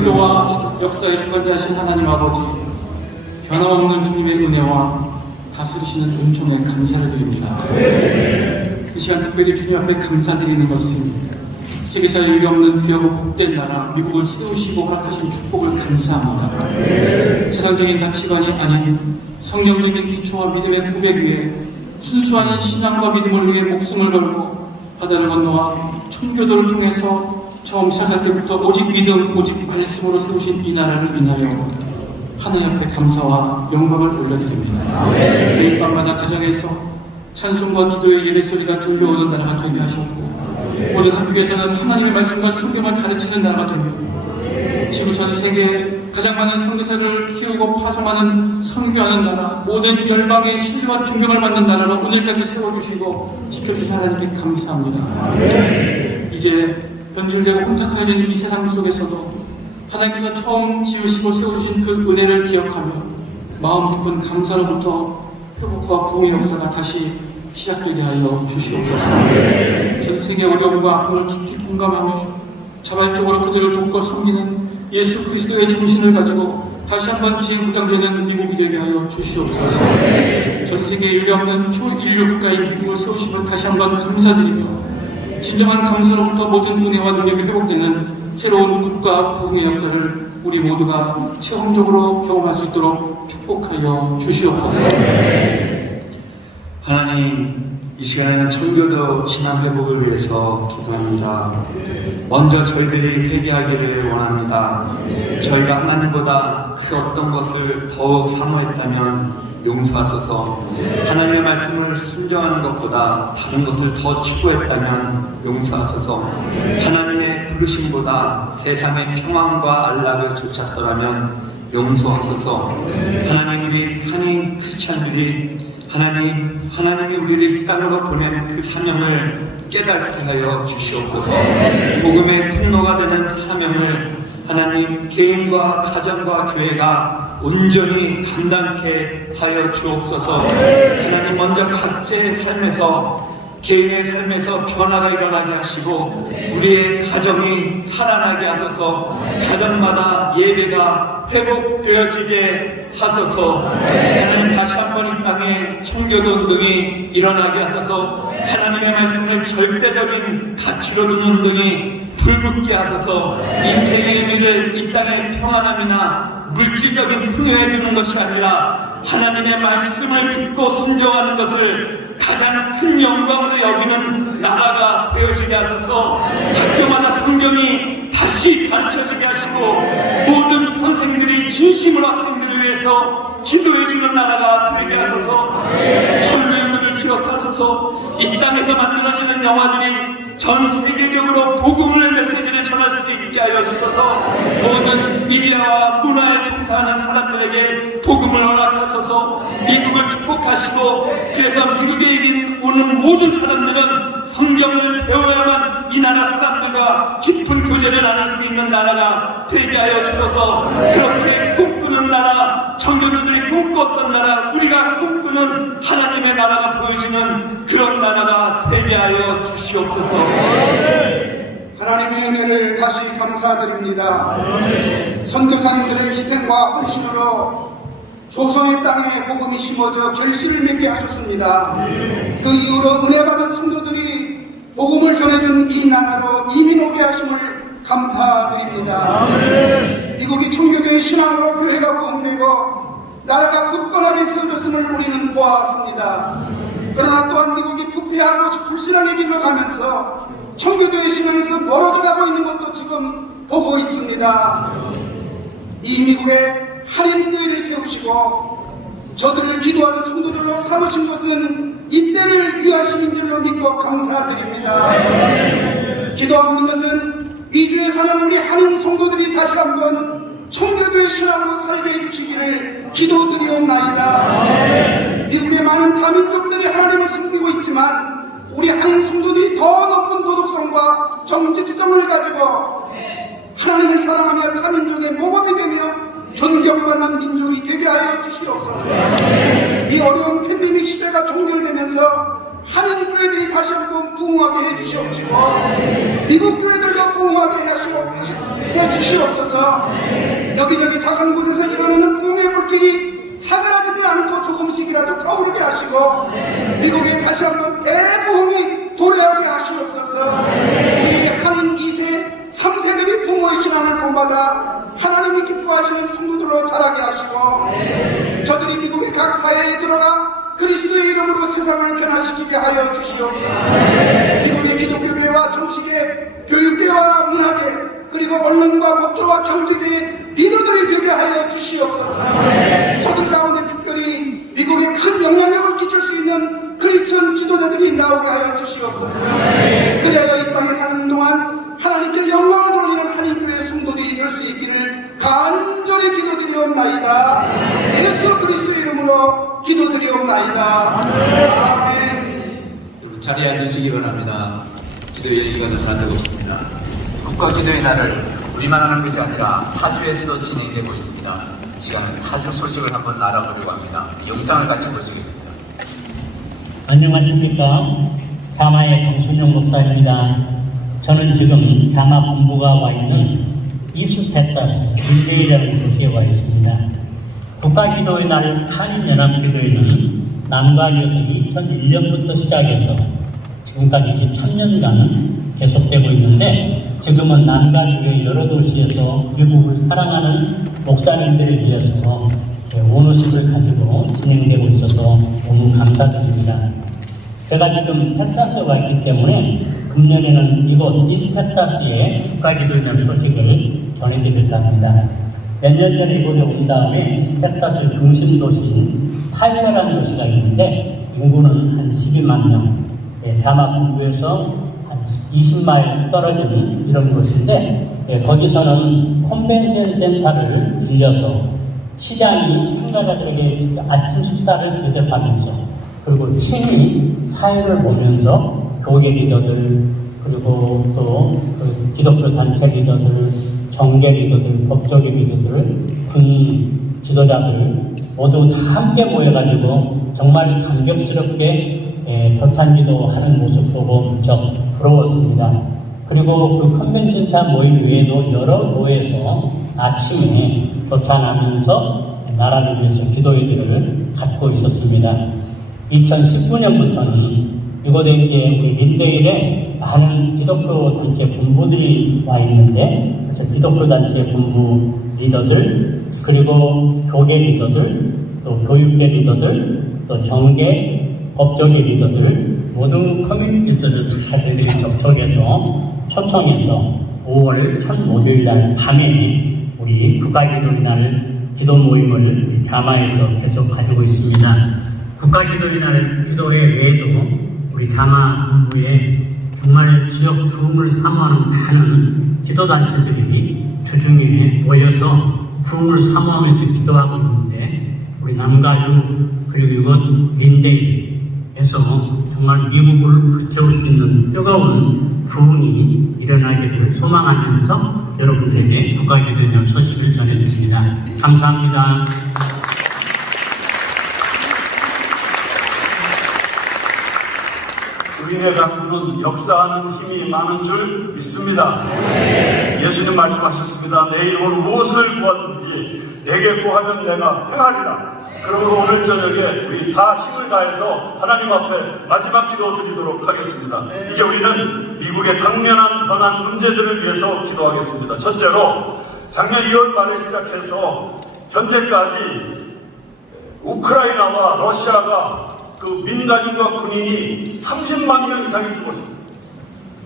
창조와 역사의 주관자이신 하나님 아버지, 변함없는 주님의 은혜와 다스리시는 은총에 감사를 드립니다. 이 시간 특별히 주님 앞에 감사드리는 것은 세계사에 일리 없는 귀하고 복된 나라 미국을 세우시고 허락하신 축복을 감사합니다. 세상적인 가치관이 아닌 성경적인 기초와 믿음의 고백 위에 순수한 신앙과 믿음을 위해 목숨을 걸고 바다를 건너와 청교도를 통해서 처음 시작할 때부터 오직 믿음, 오직 말씀으로 세우신 이 나라를 인하여 하나님 앞에 감사와 영광을 올려드립니다. 매일 밤마다 가정에서 찬송과 기도의 예배소리가 들려오는 나라가 되게 하셨고, 오늘 학교에서는 하나님의 말씀과 성경을 가르치는 나라가 되고, 지구 전 세계에 가장 많은 선교사를 키우고 파송하는 선교하는 나라, 모든 열방의 신뢰와 존경을 받는 나라로 오늘까지 세워주시고 지켜주신 하나님께 감사합니다. 이제 변질되고 혼탁해진 이 세상 속에서도 하나님께서 처음 지으시고 세워주신 그 은혜를 기억하며 마음 깊은 감사로부터 회복과 부흥의 역사가 다시 시작되게 하여 주시옵소서. 전 세계 어려움과 아픔을 깊이 공감하며 자발적으로 그들을 돕고 섬기는 예수 그리스도의 정신을 가지고 다시 한번 재무장되는 미국이 되게 하여 주시옵소서. 전 세계에 유례 없는 초인류 국가인 미국을 세우심을 다시 한번 감사드리며 진정한 감사로부터 모든 은혜와 능력이 회복되는 새로운 국가 부흥의 역사를 우리 모두가 체험적으로 경험할 수 있도록 축복하여 주시옵소서. 하나님, 이 시간에는 청교도 신앙 회복을 위해서 기도합니다. 먼저 저희들이 회개하기를 원합니다. 저희가 하나님보다 그 어떤 것을 더욱 사모했다면 용서하소서. 하나님의 말씀을 순종하는 것보다 다른 것을 더 추구했다면 용서하소서. 하나님의 부르심보다 세상의 평안과 안락을 쫓았더라면 용서하소서. 하나님, 우리 한인 크리스찬들이 하나님이 우리를 이 땅으로 보낸 그 사명을 깨닫게 하여 주시옵소서. 복음의 통로가 되는 사명을 하나님, 개인과 가정과 교회가 온전히 감당케 하여 주옵소서. 하나님, 먼저 각자의 삶에서, 개인의 삶에서 변화가 일어나게 하시고 우리의 가정이 살아나게 하소서. 가정마다 예배가 회복되어지게 하소서. 하나님, 다시 한번 이 땅에 청교도 운동이 일어나게 하소서. 하나님의 말씀을 절대적인 가치로 두는 운동이 불붙게 하소서. 인생의 의미를 이 땅의 평안함이나 물질적인 풍요에 두는 것이 아니라 하나님의 말씀을 듣고 순종하는 것을 가장 큰 영광으로 여기는 나라가 되어지게 하소서. 학교마다 성경이 다시 가르쳐지게 하시고 모든 선생들이 진심으로 학생들을 위해서 기도해주는 나라가 되게 하소서. 선교인들을 기억하소서. 이 땅에서 만들어지는 영화들이 전 세계적으로 복음을 메시지를 전할 수 있게 하여 주소서. 모든 미디어와 문화에 종사하는 사람들에게 복음을 허락하소서. 미국을 축복하시고, 그래서 미국에 오는 모든 사람들은 성경을 배워야만 이 나라 사람들과 깊은 교제를 나눌 수 있는 나라가 되게 하여 주소서. 그렇게 꿈꾸는 나라, 청교도들이 꿈꿨던 나라, 우리가 꿈꾸는 하나님의 나라가 보여지는 그런 나라가 되게 하여 주시옵소서. 하나님의 은혜를 다시 감사드립니다. 선교사님들의 희생과 헌신으로 조선의 땅에 복음이 심어져 결실을 맺게 하셨습니다. 그 이후로 은혜 받은 성도들이 복음을 전해준 이 나라로 이민 오게 하심을 감사드립니다. 미국이 청교도의 신앙으로 교회가 부흥되고 나라가 굳건하게 세워졌음을 우리는 보았습니다. 그러나 또한 미국이 부패하고 불신앙의 길로 가면서 청교도의 신앙에서 멀어져 가고 있는 것도 지금 보고 있습니다. 이 미국에 한인교회를 세우시고 저들을 기도하는 성도들로 삼으신 것은 이때를 위하시는 줄로 믿고 감사드립니다. 기도하는 것은 미주에 사는 우리 한인 성도들이 다시 한번 청교도의 신앙으로 살게 해주시기를 기도드리옵나이다. 미국의 많은 다민족들이 하나님을 섬기고 있지만 우리 한인 성도들이 더 높은 도덕성과 정직성을 가지고 하나님을 사랑하며 다민족의 모범이 되며 존경받는 민족이 되게 하여 주시옵소서. 이 어려운 팬데믹 시대가 종결되면서 한인 교회들이 다시 한번 부흥하게 해주시옵시고 미국 교회들도 부흥하게 해주시옵시고 주시옵소서. 여기저기 작은 곳에서 일어나는 부흥의 불길이 사그라지지 않고 조금씩이라도 타오르게 하시고 미국에 다시 한번 대부흥이 도래하게 하시옵소서. 우리 한인 2세, 3세들이 부모의 신앙을 본받아 하나님이 기뻐하시는 성도들로 자라게 하시고 저들이 미국의 각 사회에 들어가 그리스도의 이름으로 세상을 변화시키게 하여 주시옵소서. 미국의 기독교계와 정치계, 교육계와 문화계, 그리고 언론과 법조와 경제계의 리더들이 되게 하여 주시옵소서. 저들 가운데 특별히 미국에 큰 영향력을 끼칠 수 있는 크리스천 지도자들이 나오게 하여 주시옵소서. 그리하여 이 땅에 사는 동안 하나님께 영광을 돌리는 한인교회 성도들이 될 수 있기를 간절히 기도드리옵나이다. 예수 그리스도 이름으로 기도드리옵나이다. 아멘. 여러분 자리에 앉으시기 바랍니다. 기도의 기간은 하나도 없습니다. 국가기도의 날을 우리만 하는 것이 아니라 타주에서도 진행되고 있습니다. 지금은 타주 소식을 한번 알아보려고 합니다. 영상을 같이 보시겠습니다. 안녕하십니까. 자마의 강순영 목사입니다. 저는 지금 자마 본부가 와 있는 이수 텍사스 릴레이라는 도시에 와 있습니다. 국가기도의 날 한인연합기도회는 남가주에서 2001년부터 시작해서 지금까지 23년간 계속되고 있는데 지금은 남가주의 여러 도시에서 미국을 사랑하는 목사님들을 위해서 오너십을 가지고 진행되고 있어서 너무 감사드립니다. 제가 지금 텍사스에 와 있기 때문에 금년에는 이곳 이스텍사스의 국가기도의 날 소식을 전해드릴까 합니다. 몇 년 전에 이곳에 온 다음에 이스텍사스 중심 도시인 타일러라는 도시가 있는데 인구는 한 12만 명, 자마 본부에서 한 20마일 떨어진 이런 곳인데 거기서는 컨벤션 센터를 빌려서 시장이 참가자들에게 아침 식사를 대접하면서 그리고 친히 사회를 보면서 교계 리더들 그리고 또 기독교 단체 리더들, 정계 리더들, 법조계 리더들, 군 지도자들 모두 다 함께 모여가지고 정말 감격스럽게 교탄기도 하는 모습 보고 무척 부러웠습니다. 그리고 그 컨벤션센터 모임 외에도 여러 교회에서 아침에 교탄하면서 나라를 위해서 기도회들을 갖고 있었습니다. 2019년부터는 이곳에 이제 우리 린데일에 많은 기독교 단체 본부들이 와 있는데 그래서 기독교 단체 본부 리더들 그리고 교계 리더들 또 교육계 리더들 또 정계 법조계 리더들 모든 커뮤니티 리더들 다 저희들이 접촉해서 초청해서 5월 첫 목요일날 밤에 우리 국가기도의 날 기도 모임을 우리 자마에서 계속 가지고 있습니다. 국가기도의 날 기도회 외에도 우리 자마 본부에 정말 지역 부흥을 사모하는 많은 기도단체들이 주중에 모여서 부흥을 사모하면서 기도하고 있는데 우리 남가주 그리고 이곳 린데이에서 정말 미국을 불태울 수 있는 뜨거운 부흥이 일어나기를 소망하면서 여러분들에게 국가기도의 날 소식을 전해드립니다. 감사합니다. 의인의 강구는 역사하는 힘이 많은 줄 믿습니다. 예수님 말씀하셨습니다. 내 이름으로 무엇을 구하든지 내게 구하면 내가 행하리라. 그러므로 오늘 저녁에 우리 다 힘을 다해서 하나님 앞에 마지막 기도 드리도록 하겠습니다. 이제 우리는 미국의 당면한 현안 문제들을 위해서 기도하겠습니다. 첫째로 작년 2월 말에 시작해서 현재까지 우크라이나와 러시아가 그 민간인과 군인이 30만 명 이상이 죽었습니다.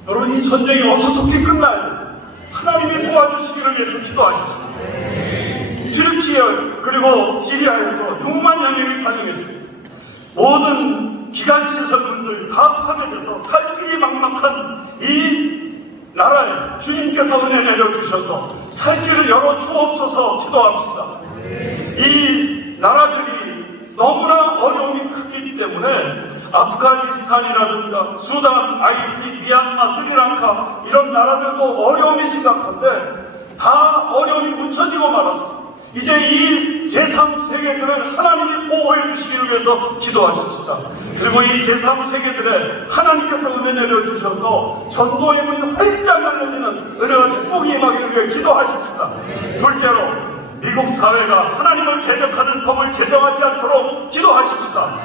여러분 이 전쟁이 어서 속히 끝나요. 하나님이 도와주시기를 위해서 기도하십시오. 튀르키예 그리고 시리아에서 6만 명이 사망했습니다. 모든 기관시설들이 다 파괴돼서 살 길이 막막한 이 나라에 주님께서 은혜 내려주셔서 살 길을 열어주옵소서 기도합시다. 이 나라들이 너무나 어려움이 크기 때문에 아프가니스탄이라든가 수단, 하이티, 미얀마, 스리랑카 이런 나라들도 어려움이 심각한데 다 어려움이 묻혀지고 말았습니다. 이제 이 제3세계 세계들을 하나님이 보호해 주시기를 위해서 기도하십시다. 그리고 이 제3세계들에 하나님께서 은혜 내려주셔서 전도의 문이 활짝 열려지는 은혜와 축복이 임하기를 위해 기도하십시다. 둘째로 미국 사회가 하나님을 대적하는 법을 제정하지 않도록 기도하십시다.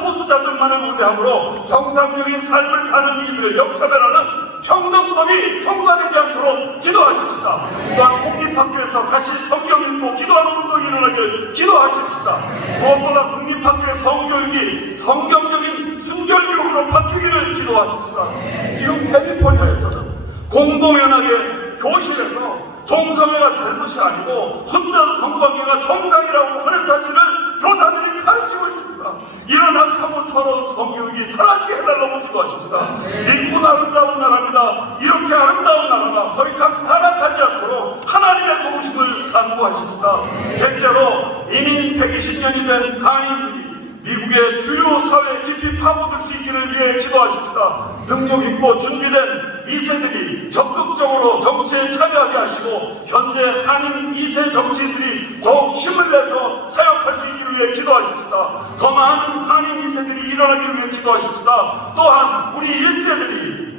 소수자들만을 우대함으로 정상적인 삶을 사는 이들을 역차별하는 평등법이 통과되지 않도록 기도하십시다. 또한 공립학교에서 다시 성경 읽고 기도하는 운동이 일어나길 기도하십시다. 무엇보다 공립학교의 성교육이 성경적인 순결교육으로 바뀌기를 기도하십시다. 지금 캘리포니아에서는 공공연하게 교실에서 동성애가 잘못이 아니고 혼전 성관계가 정상이라고 하는 사실을 교사들이 가르치고 있습니다. 이런 악하고터러운 성교육이 사라지게 해달라고 기도하십시다. 미국은 아름다운 나라입니다. 이렇게 아름다운 나라가 더 이상 타락하지 않도록 하나님의 도우심을 간구하십시다. 셋째로 이미 120년이 된 한인들이 미국의 주요 사회에 깊이 파고들 수 있기를 위해 기도하십시다. 능력 있고 준비된 2세들이 적극적으로 정치에 참여하게 하시고 현재 한인 2세 정치인들이 더욱 힘을 내서 사역할 수 있기를 위해 기도하십시다. 더 많은 한인 2세들이 일어나기를 위해 기도하십시다. 또한 우리 1세들이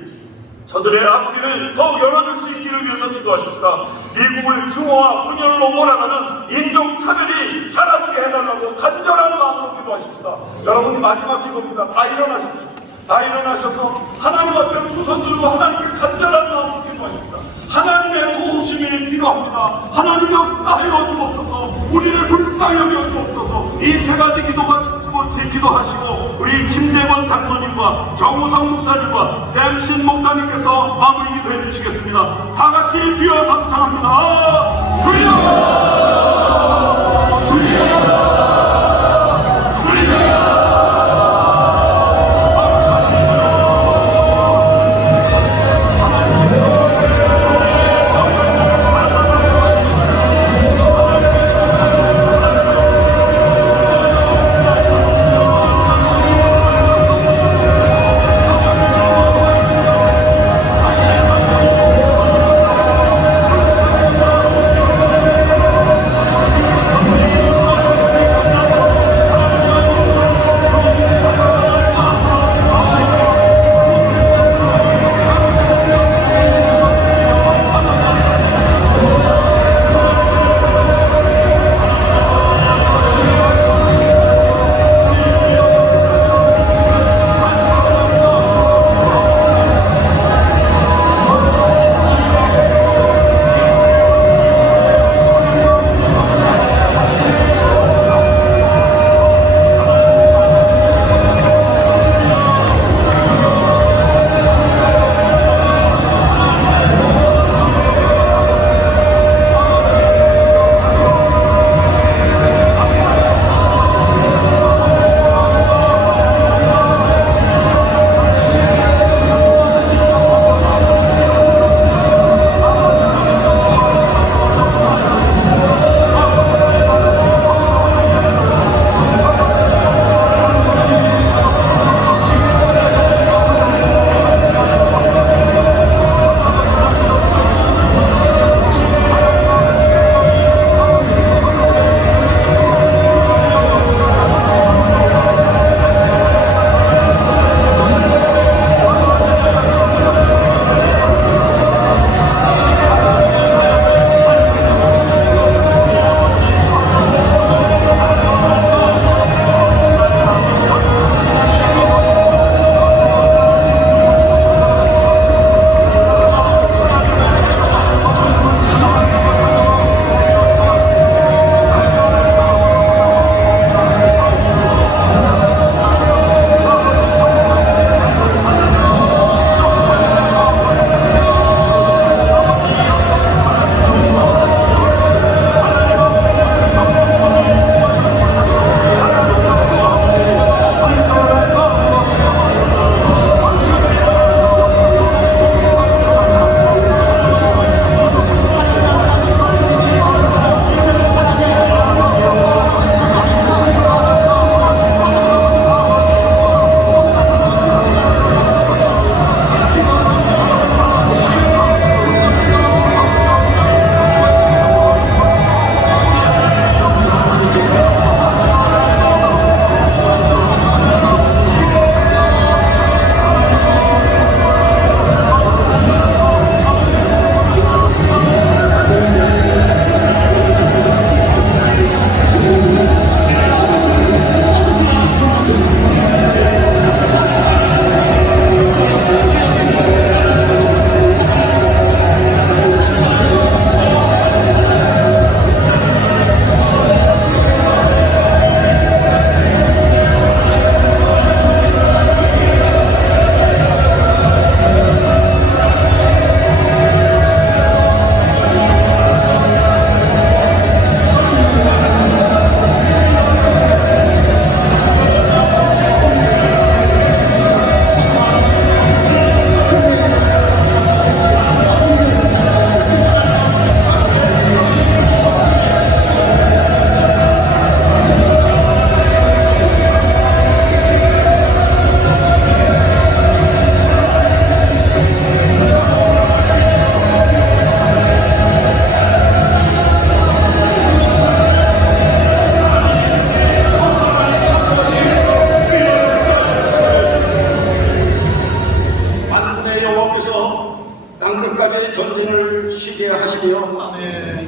저들의 앞길을 더욱 열어줄 수 있기를 위해서 기도하십시다. 미국을 중어와 분열로 몰아가는 인종차별이 사라지게 해달라고 간절한 마음으로 기도하십시다. 여러분이 마지막 기도입니다. 다 일어나십시오. 다 일어나셔서 하나님 앞에 두 손 들고 하나님께 간절한 마음으로 기도하십시다. 하나님의 도우심이 필요합니다. 하나님 역사하여 주옵소서. 우리를 불쌍히 여겨 주옵소서. 이 세 가지 기도가 기도하시고 우리 김재권 장로님과 정우성 목사님과 샘신 목사님께서 마무리 기도해 주시겠습니다. 다 같이 주여 삼창합니다. 주여! 주여!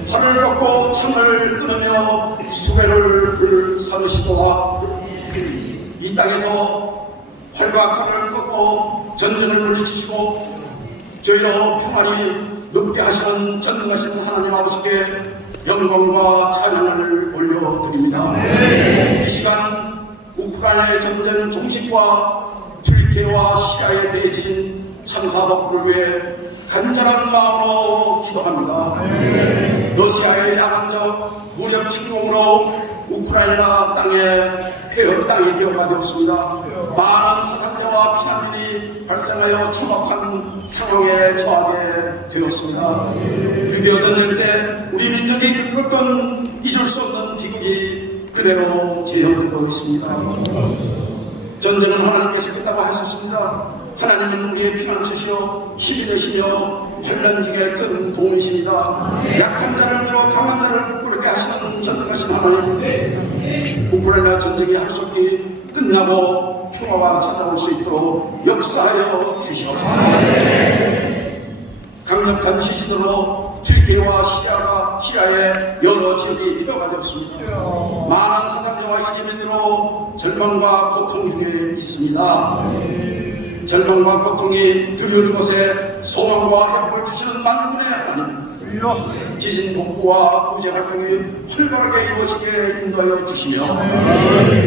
활을 꺾고 창을 끊으며 수레를 삼으시도다. 이 땅에서 활과 칼을 꺾고 전쟁을 물리치시고 저희로 평안히 눕게 하시는 전능하신 하나님 아버지께 영광과 찬양을 올려드립니다. 이 시간 우크라이나의 전쟁 종식과 튀르키예와 시리아의 대진 참사 덕분을 위해 간절한 마음으로 기도합니다. 러시아의 야만적 무력 침공으로 우크라이나 땅에 폐허 땅이 기회가 되었습니다. 많은 사상자와 피난민이 발생하여 첨박한 상황에 처하게 되었습니다. 6.25 전쟁 때 우리 민족이 겪었던 잊을 수 없는 비극이 그대로 재현되고 있습니다. 전쟁은 하나님께서 했다고 하셨습니다. 하나님은 우리의 피난처시여 힘이 되시며 환난 중에 큰 도움이십니다. 약한 자를 들어 강한 자를 부끄럽게 하시는 전능하신 하나님, 우크라이나 전쟁이 하루속히 끝나고 평화가 찾아올 수 있도록 역사하여 주시옵소서. 강력한 지진으로 튀르키예와 시리아의 여러 지역이 비교가 되었습니다. 많은 사상자와 이재민으로 절망과 고통 중에 있습니다. 절망과 고통이 드문 곳에 소망과 회복을 주시는 만군의 하나님, 지진 복구와 구제 활동이 활발하게 이루어지게 인도하여 주시며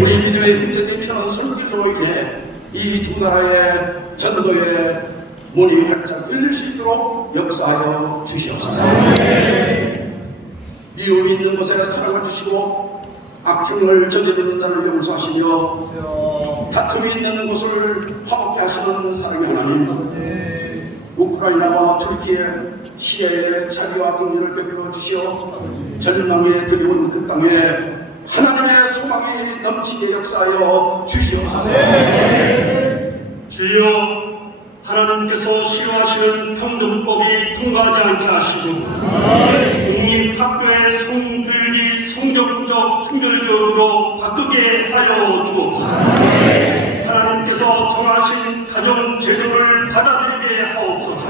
우리 믿음의 힘든 편한 선길로 인해 이 두 나라의 전도의 문이 활짝 열릴 수 있도록 역사하여 주시옵소서. 미움이 있는 곳에 사랑을 주시고 악행을 저지르는 자를 용서하시며 다툼이 있는 곳을 화목케 하시는 사랑의 하나님, 우크라이나와 튀르키예, 시리아의 자비와 긍휼을 베풀어 주시어 절망에 들여온 그 땅에 하나님의 소망이 넘치게 역사하여 주시옵소서. 주여, 하나님께서 싫어하시는 평등법이 통과하지 않게 하시고 국립학교의 성교육이 성경적 성별교육으로 바꾸게 하여 주옵소서. 하나님께서 정하신 가정제도를 받아들이게 하옵소서.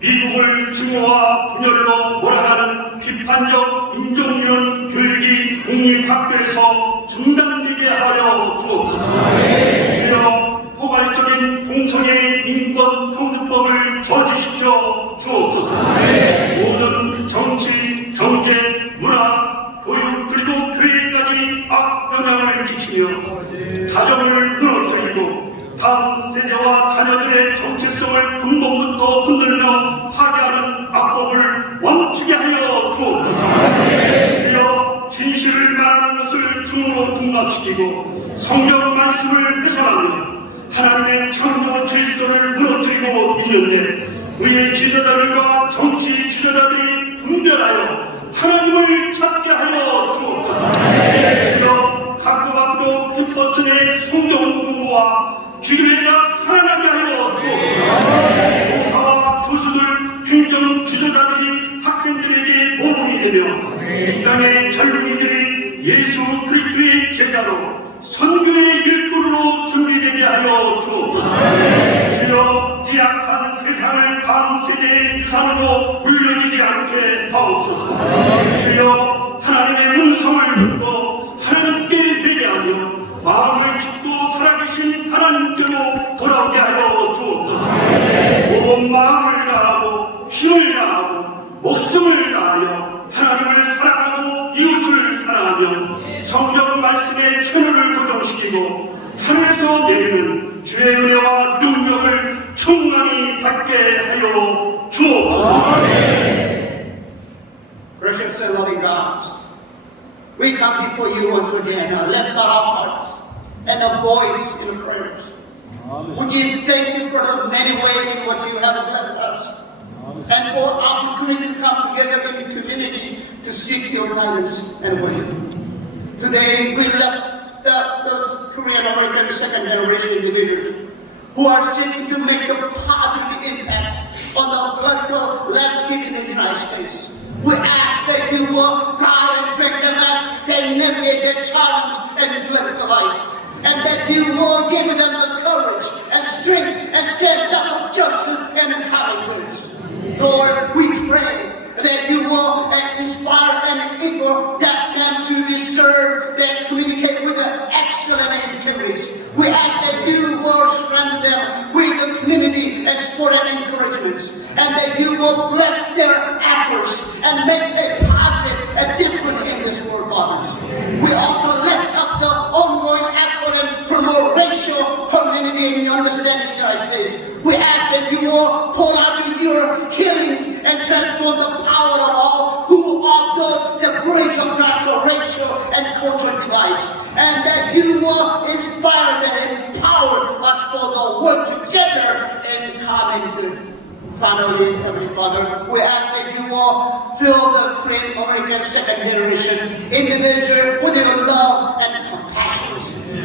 미국을 증오와 분열로 몰아가는 비판적 인종유연 교육이 국립학교에서 중단되게 하여 주옵소서. 주여, 포괄적인 동성애 인권 평등법을 저지시켜 주옵소서. 모든 정치, 경제, 문화, 교육 그리고 교회까지 악영향을 끼치며 가정을 무너뜨리고 다음 세대와 자녀들의 정체성을 근본부터 흔들며 파괴하는 악법을 멈추게 하여 주옵소서. 주여, 진실을 말하는 것을 중으로 등락시키고 성경 말씀을 훼손하며 하나님의 창조 질서를 무너뜨리고 있는데 우리의 지도자들과 정치 지도자들이 분별하여 하나님을 찾게 하여 주옵소서. 주여, 각도 캠퍼스 내 성경 공부와 기도회가 살아나게 하여 주옵소서. 교사와 교수들, 행정 지도자들이 학생들에게 모범이 되며 이 땅의 젊은이들이 예수 그리스도의 제자로 선교의 일꾼으로 준비되게 하여 주옵소서. 주여, 희약한 세상을 다음 세대의 유산으로 물려주지 않게 하옵소서. 주여, 하나님의 음성을 듣고 하나님께 예배하며 마음을 짚고 살아계신 하나님께로 돌아오게 하여 주옵소서. 온 마음을 다하고 힘을 다하고 목숨을 다하여 하나님을 사랑하고 이웃을 사랑하며 성경 말씀의 채널을 고정시키고 하늘에서 내리는 주의 은혜와 능력을 충만히 받게 하여 주옵소서. Precious and loving God, we come before you once again, lift our hearts and a voice in prayer. Would you thank you for the many ways in which you have blessed us, and for opportunity to come together in community to seek your guidance and wisdom. Today we left those Korean American second generation individuals who are seeking to make the positive impact on the political landscape in the United States. We ask that you will guide and direct them as they navigate their challenge and political life, and that you will give them the courage and strength and stand up for justice and accountability. Lord, we pray that foreign encouragements, and that you will bless their efforts and make a positive a difference in this world, fathers. We also lift up the ongoing effort and promote racial harmony and understanding in the United States. We ask that you will pour out your healing and transform the power of all who are the bridge of natural, racial, and cultural device, and that you will inspire and empower us for the work together in common good. Finally, Heavenly Father, we ask that you will fill the Korean American second generation individual with your love and compassion,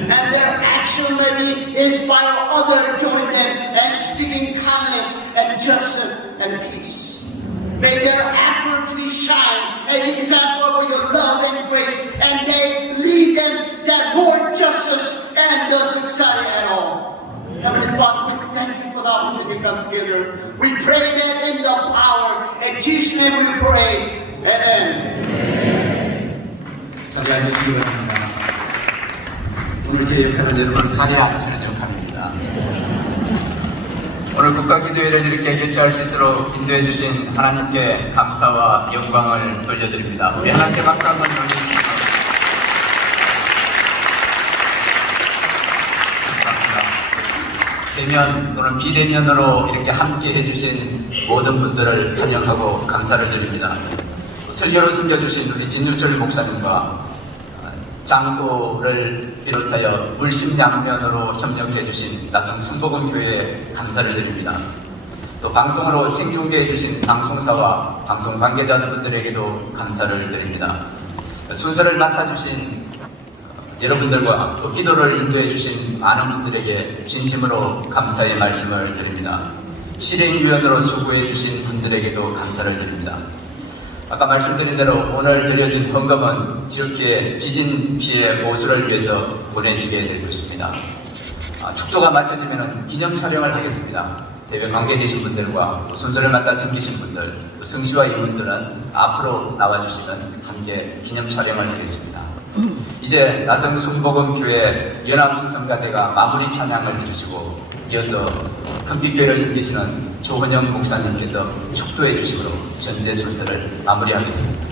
and their action may be inspire others to join them and speaking kindness and justice and peace. May their effort be shine an example of your love and grace, and they lead them that more justice and the society at all. Heavenly Father, we thank you for the opportunity to come together. We pray that in the power, in Jesus' name we pray. Amen. 자리에 앉으시기 바랍니다. 오늘 제 옆에는 여러분 자리에 앉으시는 역할입니다. 오늘 국가기도회를 이렇게 개최할 수 있도록 인도해 주신 하나님께 감사와 영광을 돌려드립니다. 우리 하나님께 박수 한번 올려주시죠. 대면 또는 비대면으로 이렇게 함께 해주신 모든 분들을 환영하고 감사를 드립니다. 설교로 섬겨주신 우리 진유철 목사님과 장소를 비롯하여 물심양면으로 협력해주신 나성 순복음교회에 감사를 드립니다. 또 방송으로 생중계해주신 방송사와 방송 관계자분들에게도 감사를 드립니다. 순서를 맡아주신 여러분들과 또 기도를 인도해 주신 많은 분들에게 진심으로 감사의 말씀을 드립니다. 실행위원으로 수고해 주신 분들에게도 감사를 드립니다. 아까 말씀드린 대로 오늘 드려진 헌금은 지역의 지진 피해 보수를 위해서 보내지게 되고 있습니다. 축도가 마쳐지면 기념 촬영을 하겠습니다. 대회 관계되신 분들과 순서를 맡아 섬기신 분들, 또 성시와 이분들은 앞으로 나와주시면 함께 기념 촬영을 하겠습니다. 이제 나성 순복음교회 연합성가대가 마무리 찬양을 해주시고 이어서 큰빛교회를 섬기시는 조은영 목사님께서 축도해 주시므로 전제 순서를 마무리하겠습니다.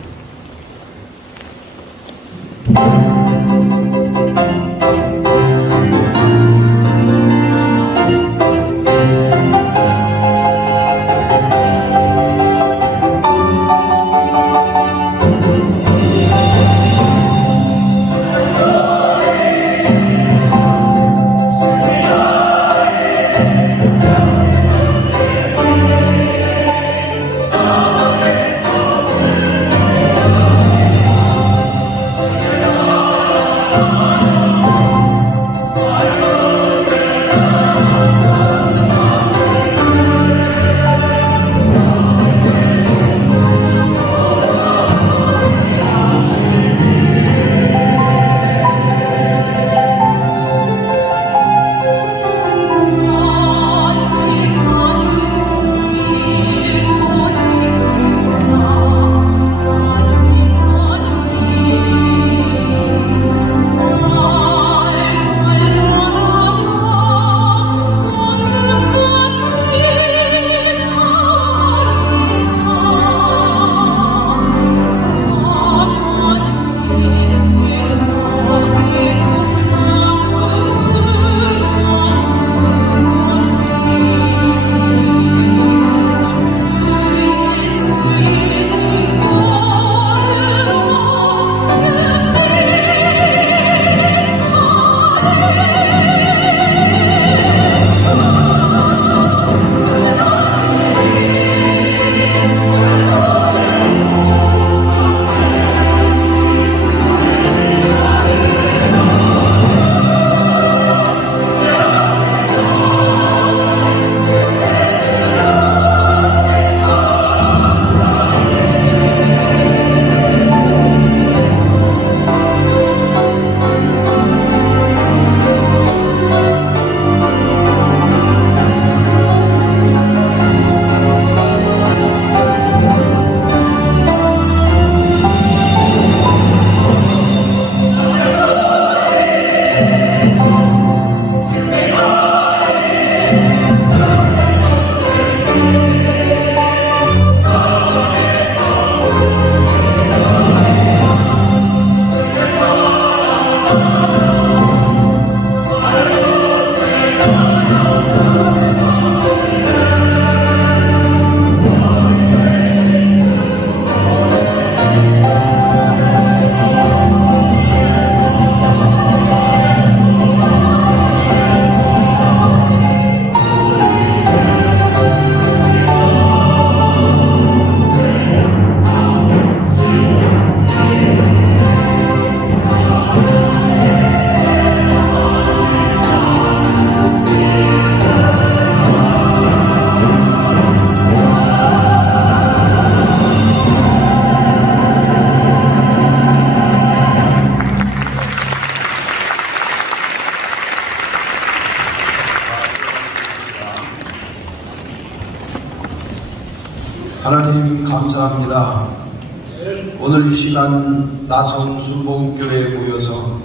오늘 이 시간 나성 순복음교회에 모여서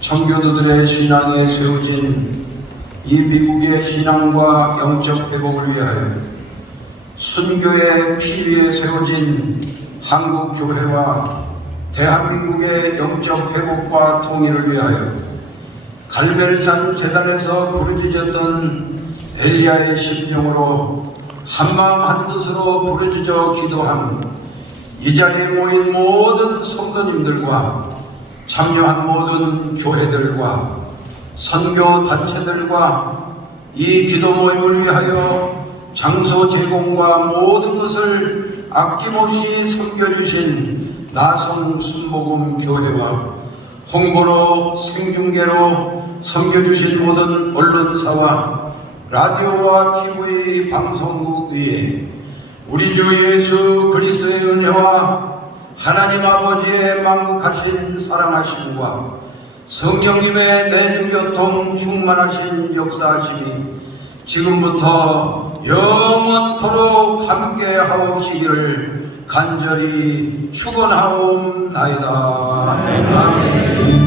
청교도들의 신앙에 세워진 이 미국의 신앙과 영적 회복을 위하여 순교의 피 위에 세워진 한국교회와 대한민국의 영적 회복과 통일을 위하여 갈멜산 재단에서 부르짖었던 엘리야의 심령으로 한마음 한뜻으로 부르짖어 기도한 이 자리에 모인 모든 성도님들과 참여한 모든 교회들과 선교 단체들과 이 기도 모임을 위하여 장소 제공과 모든 것을 아낌없이 섬겨주신 나성 순복음 교회와 홍보로 생중계로 섬겨주신 모든 언론사와 라디오와 TV 방송국 위에 우리 주 예수 그리스도의 은혜와 하나님 아버지의 망극하신 사랑하심과 성령님의 내주교통 충만하신 역사하심이 지금부터 영원토록 함께 하옵시기를 간절히 축원하옵나이다. 아멘.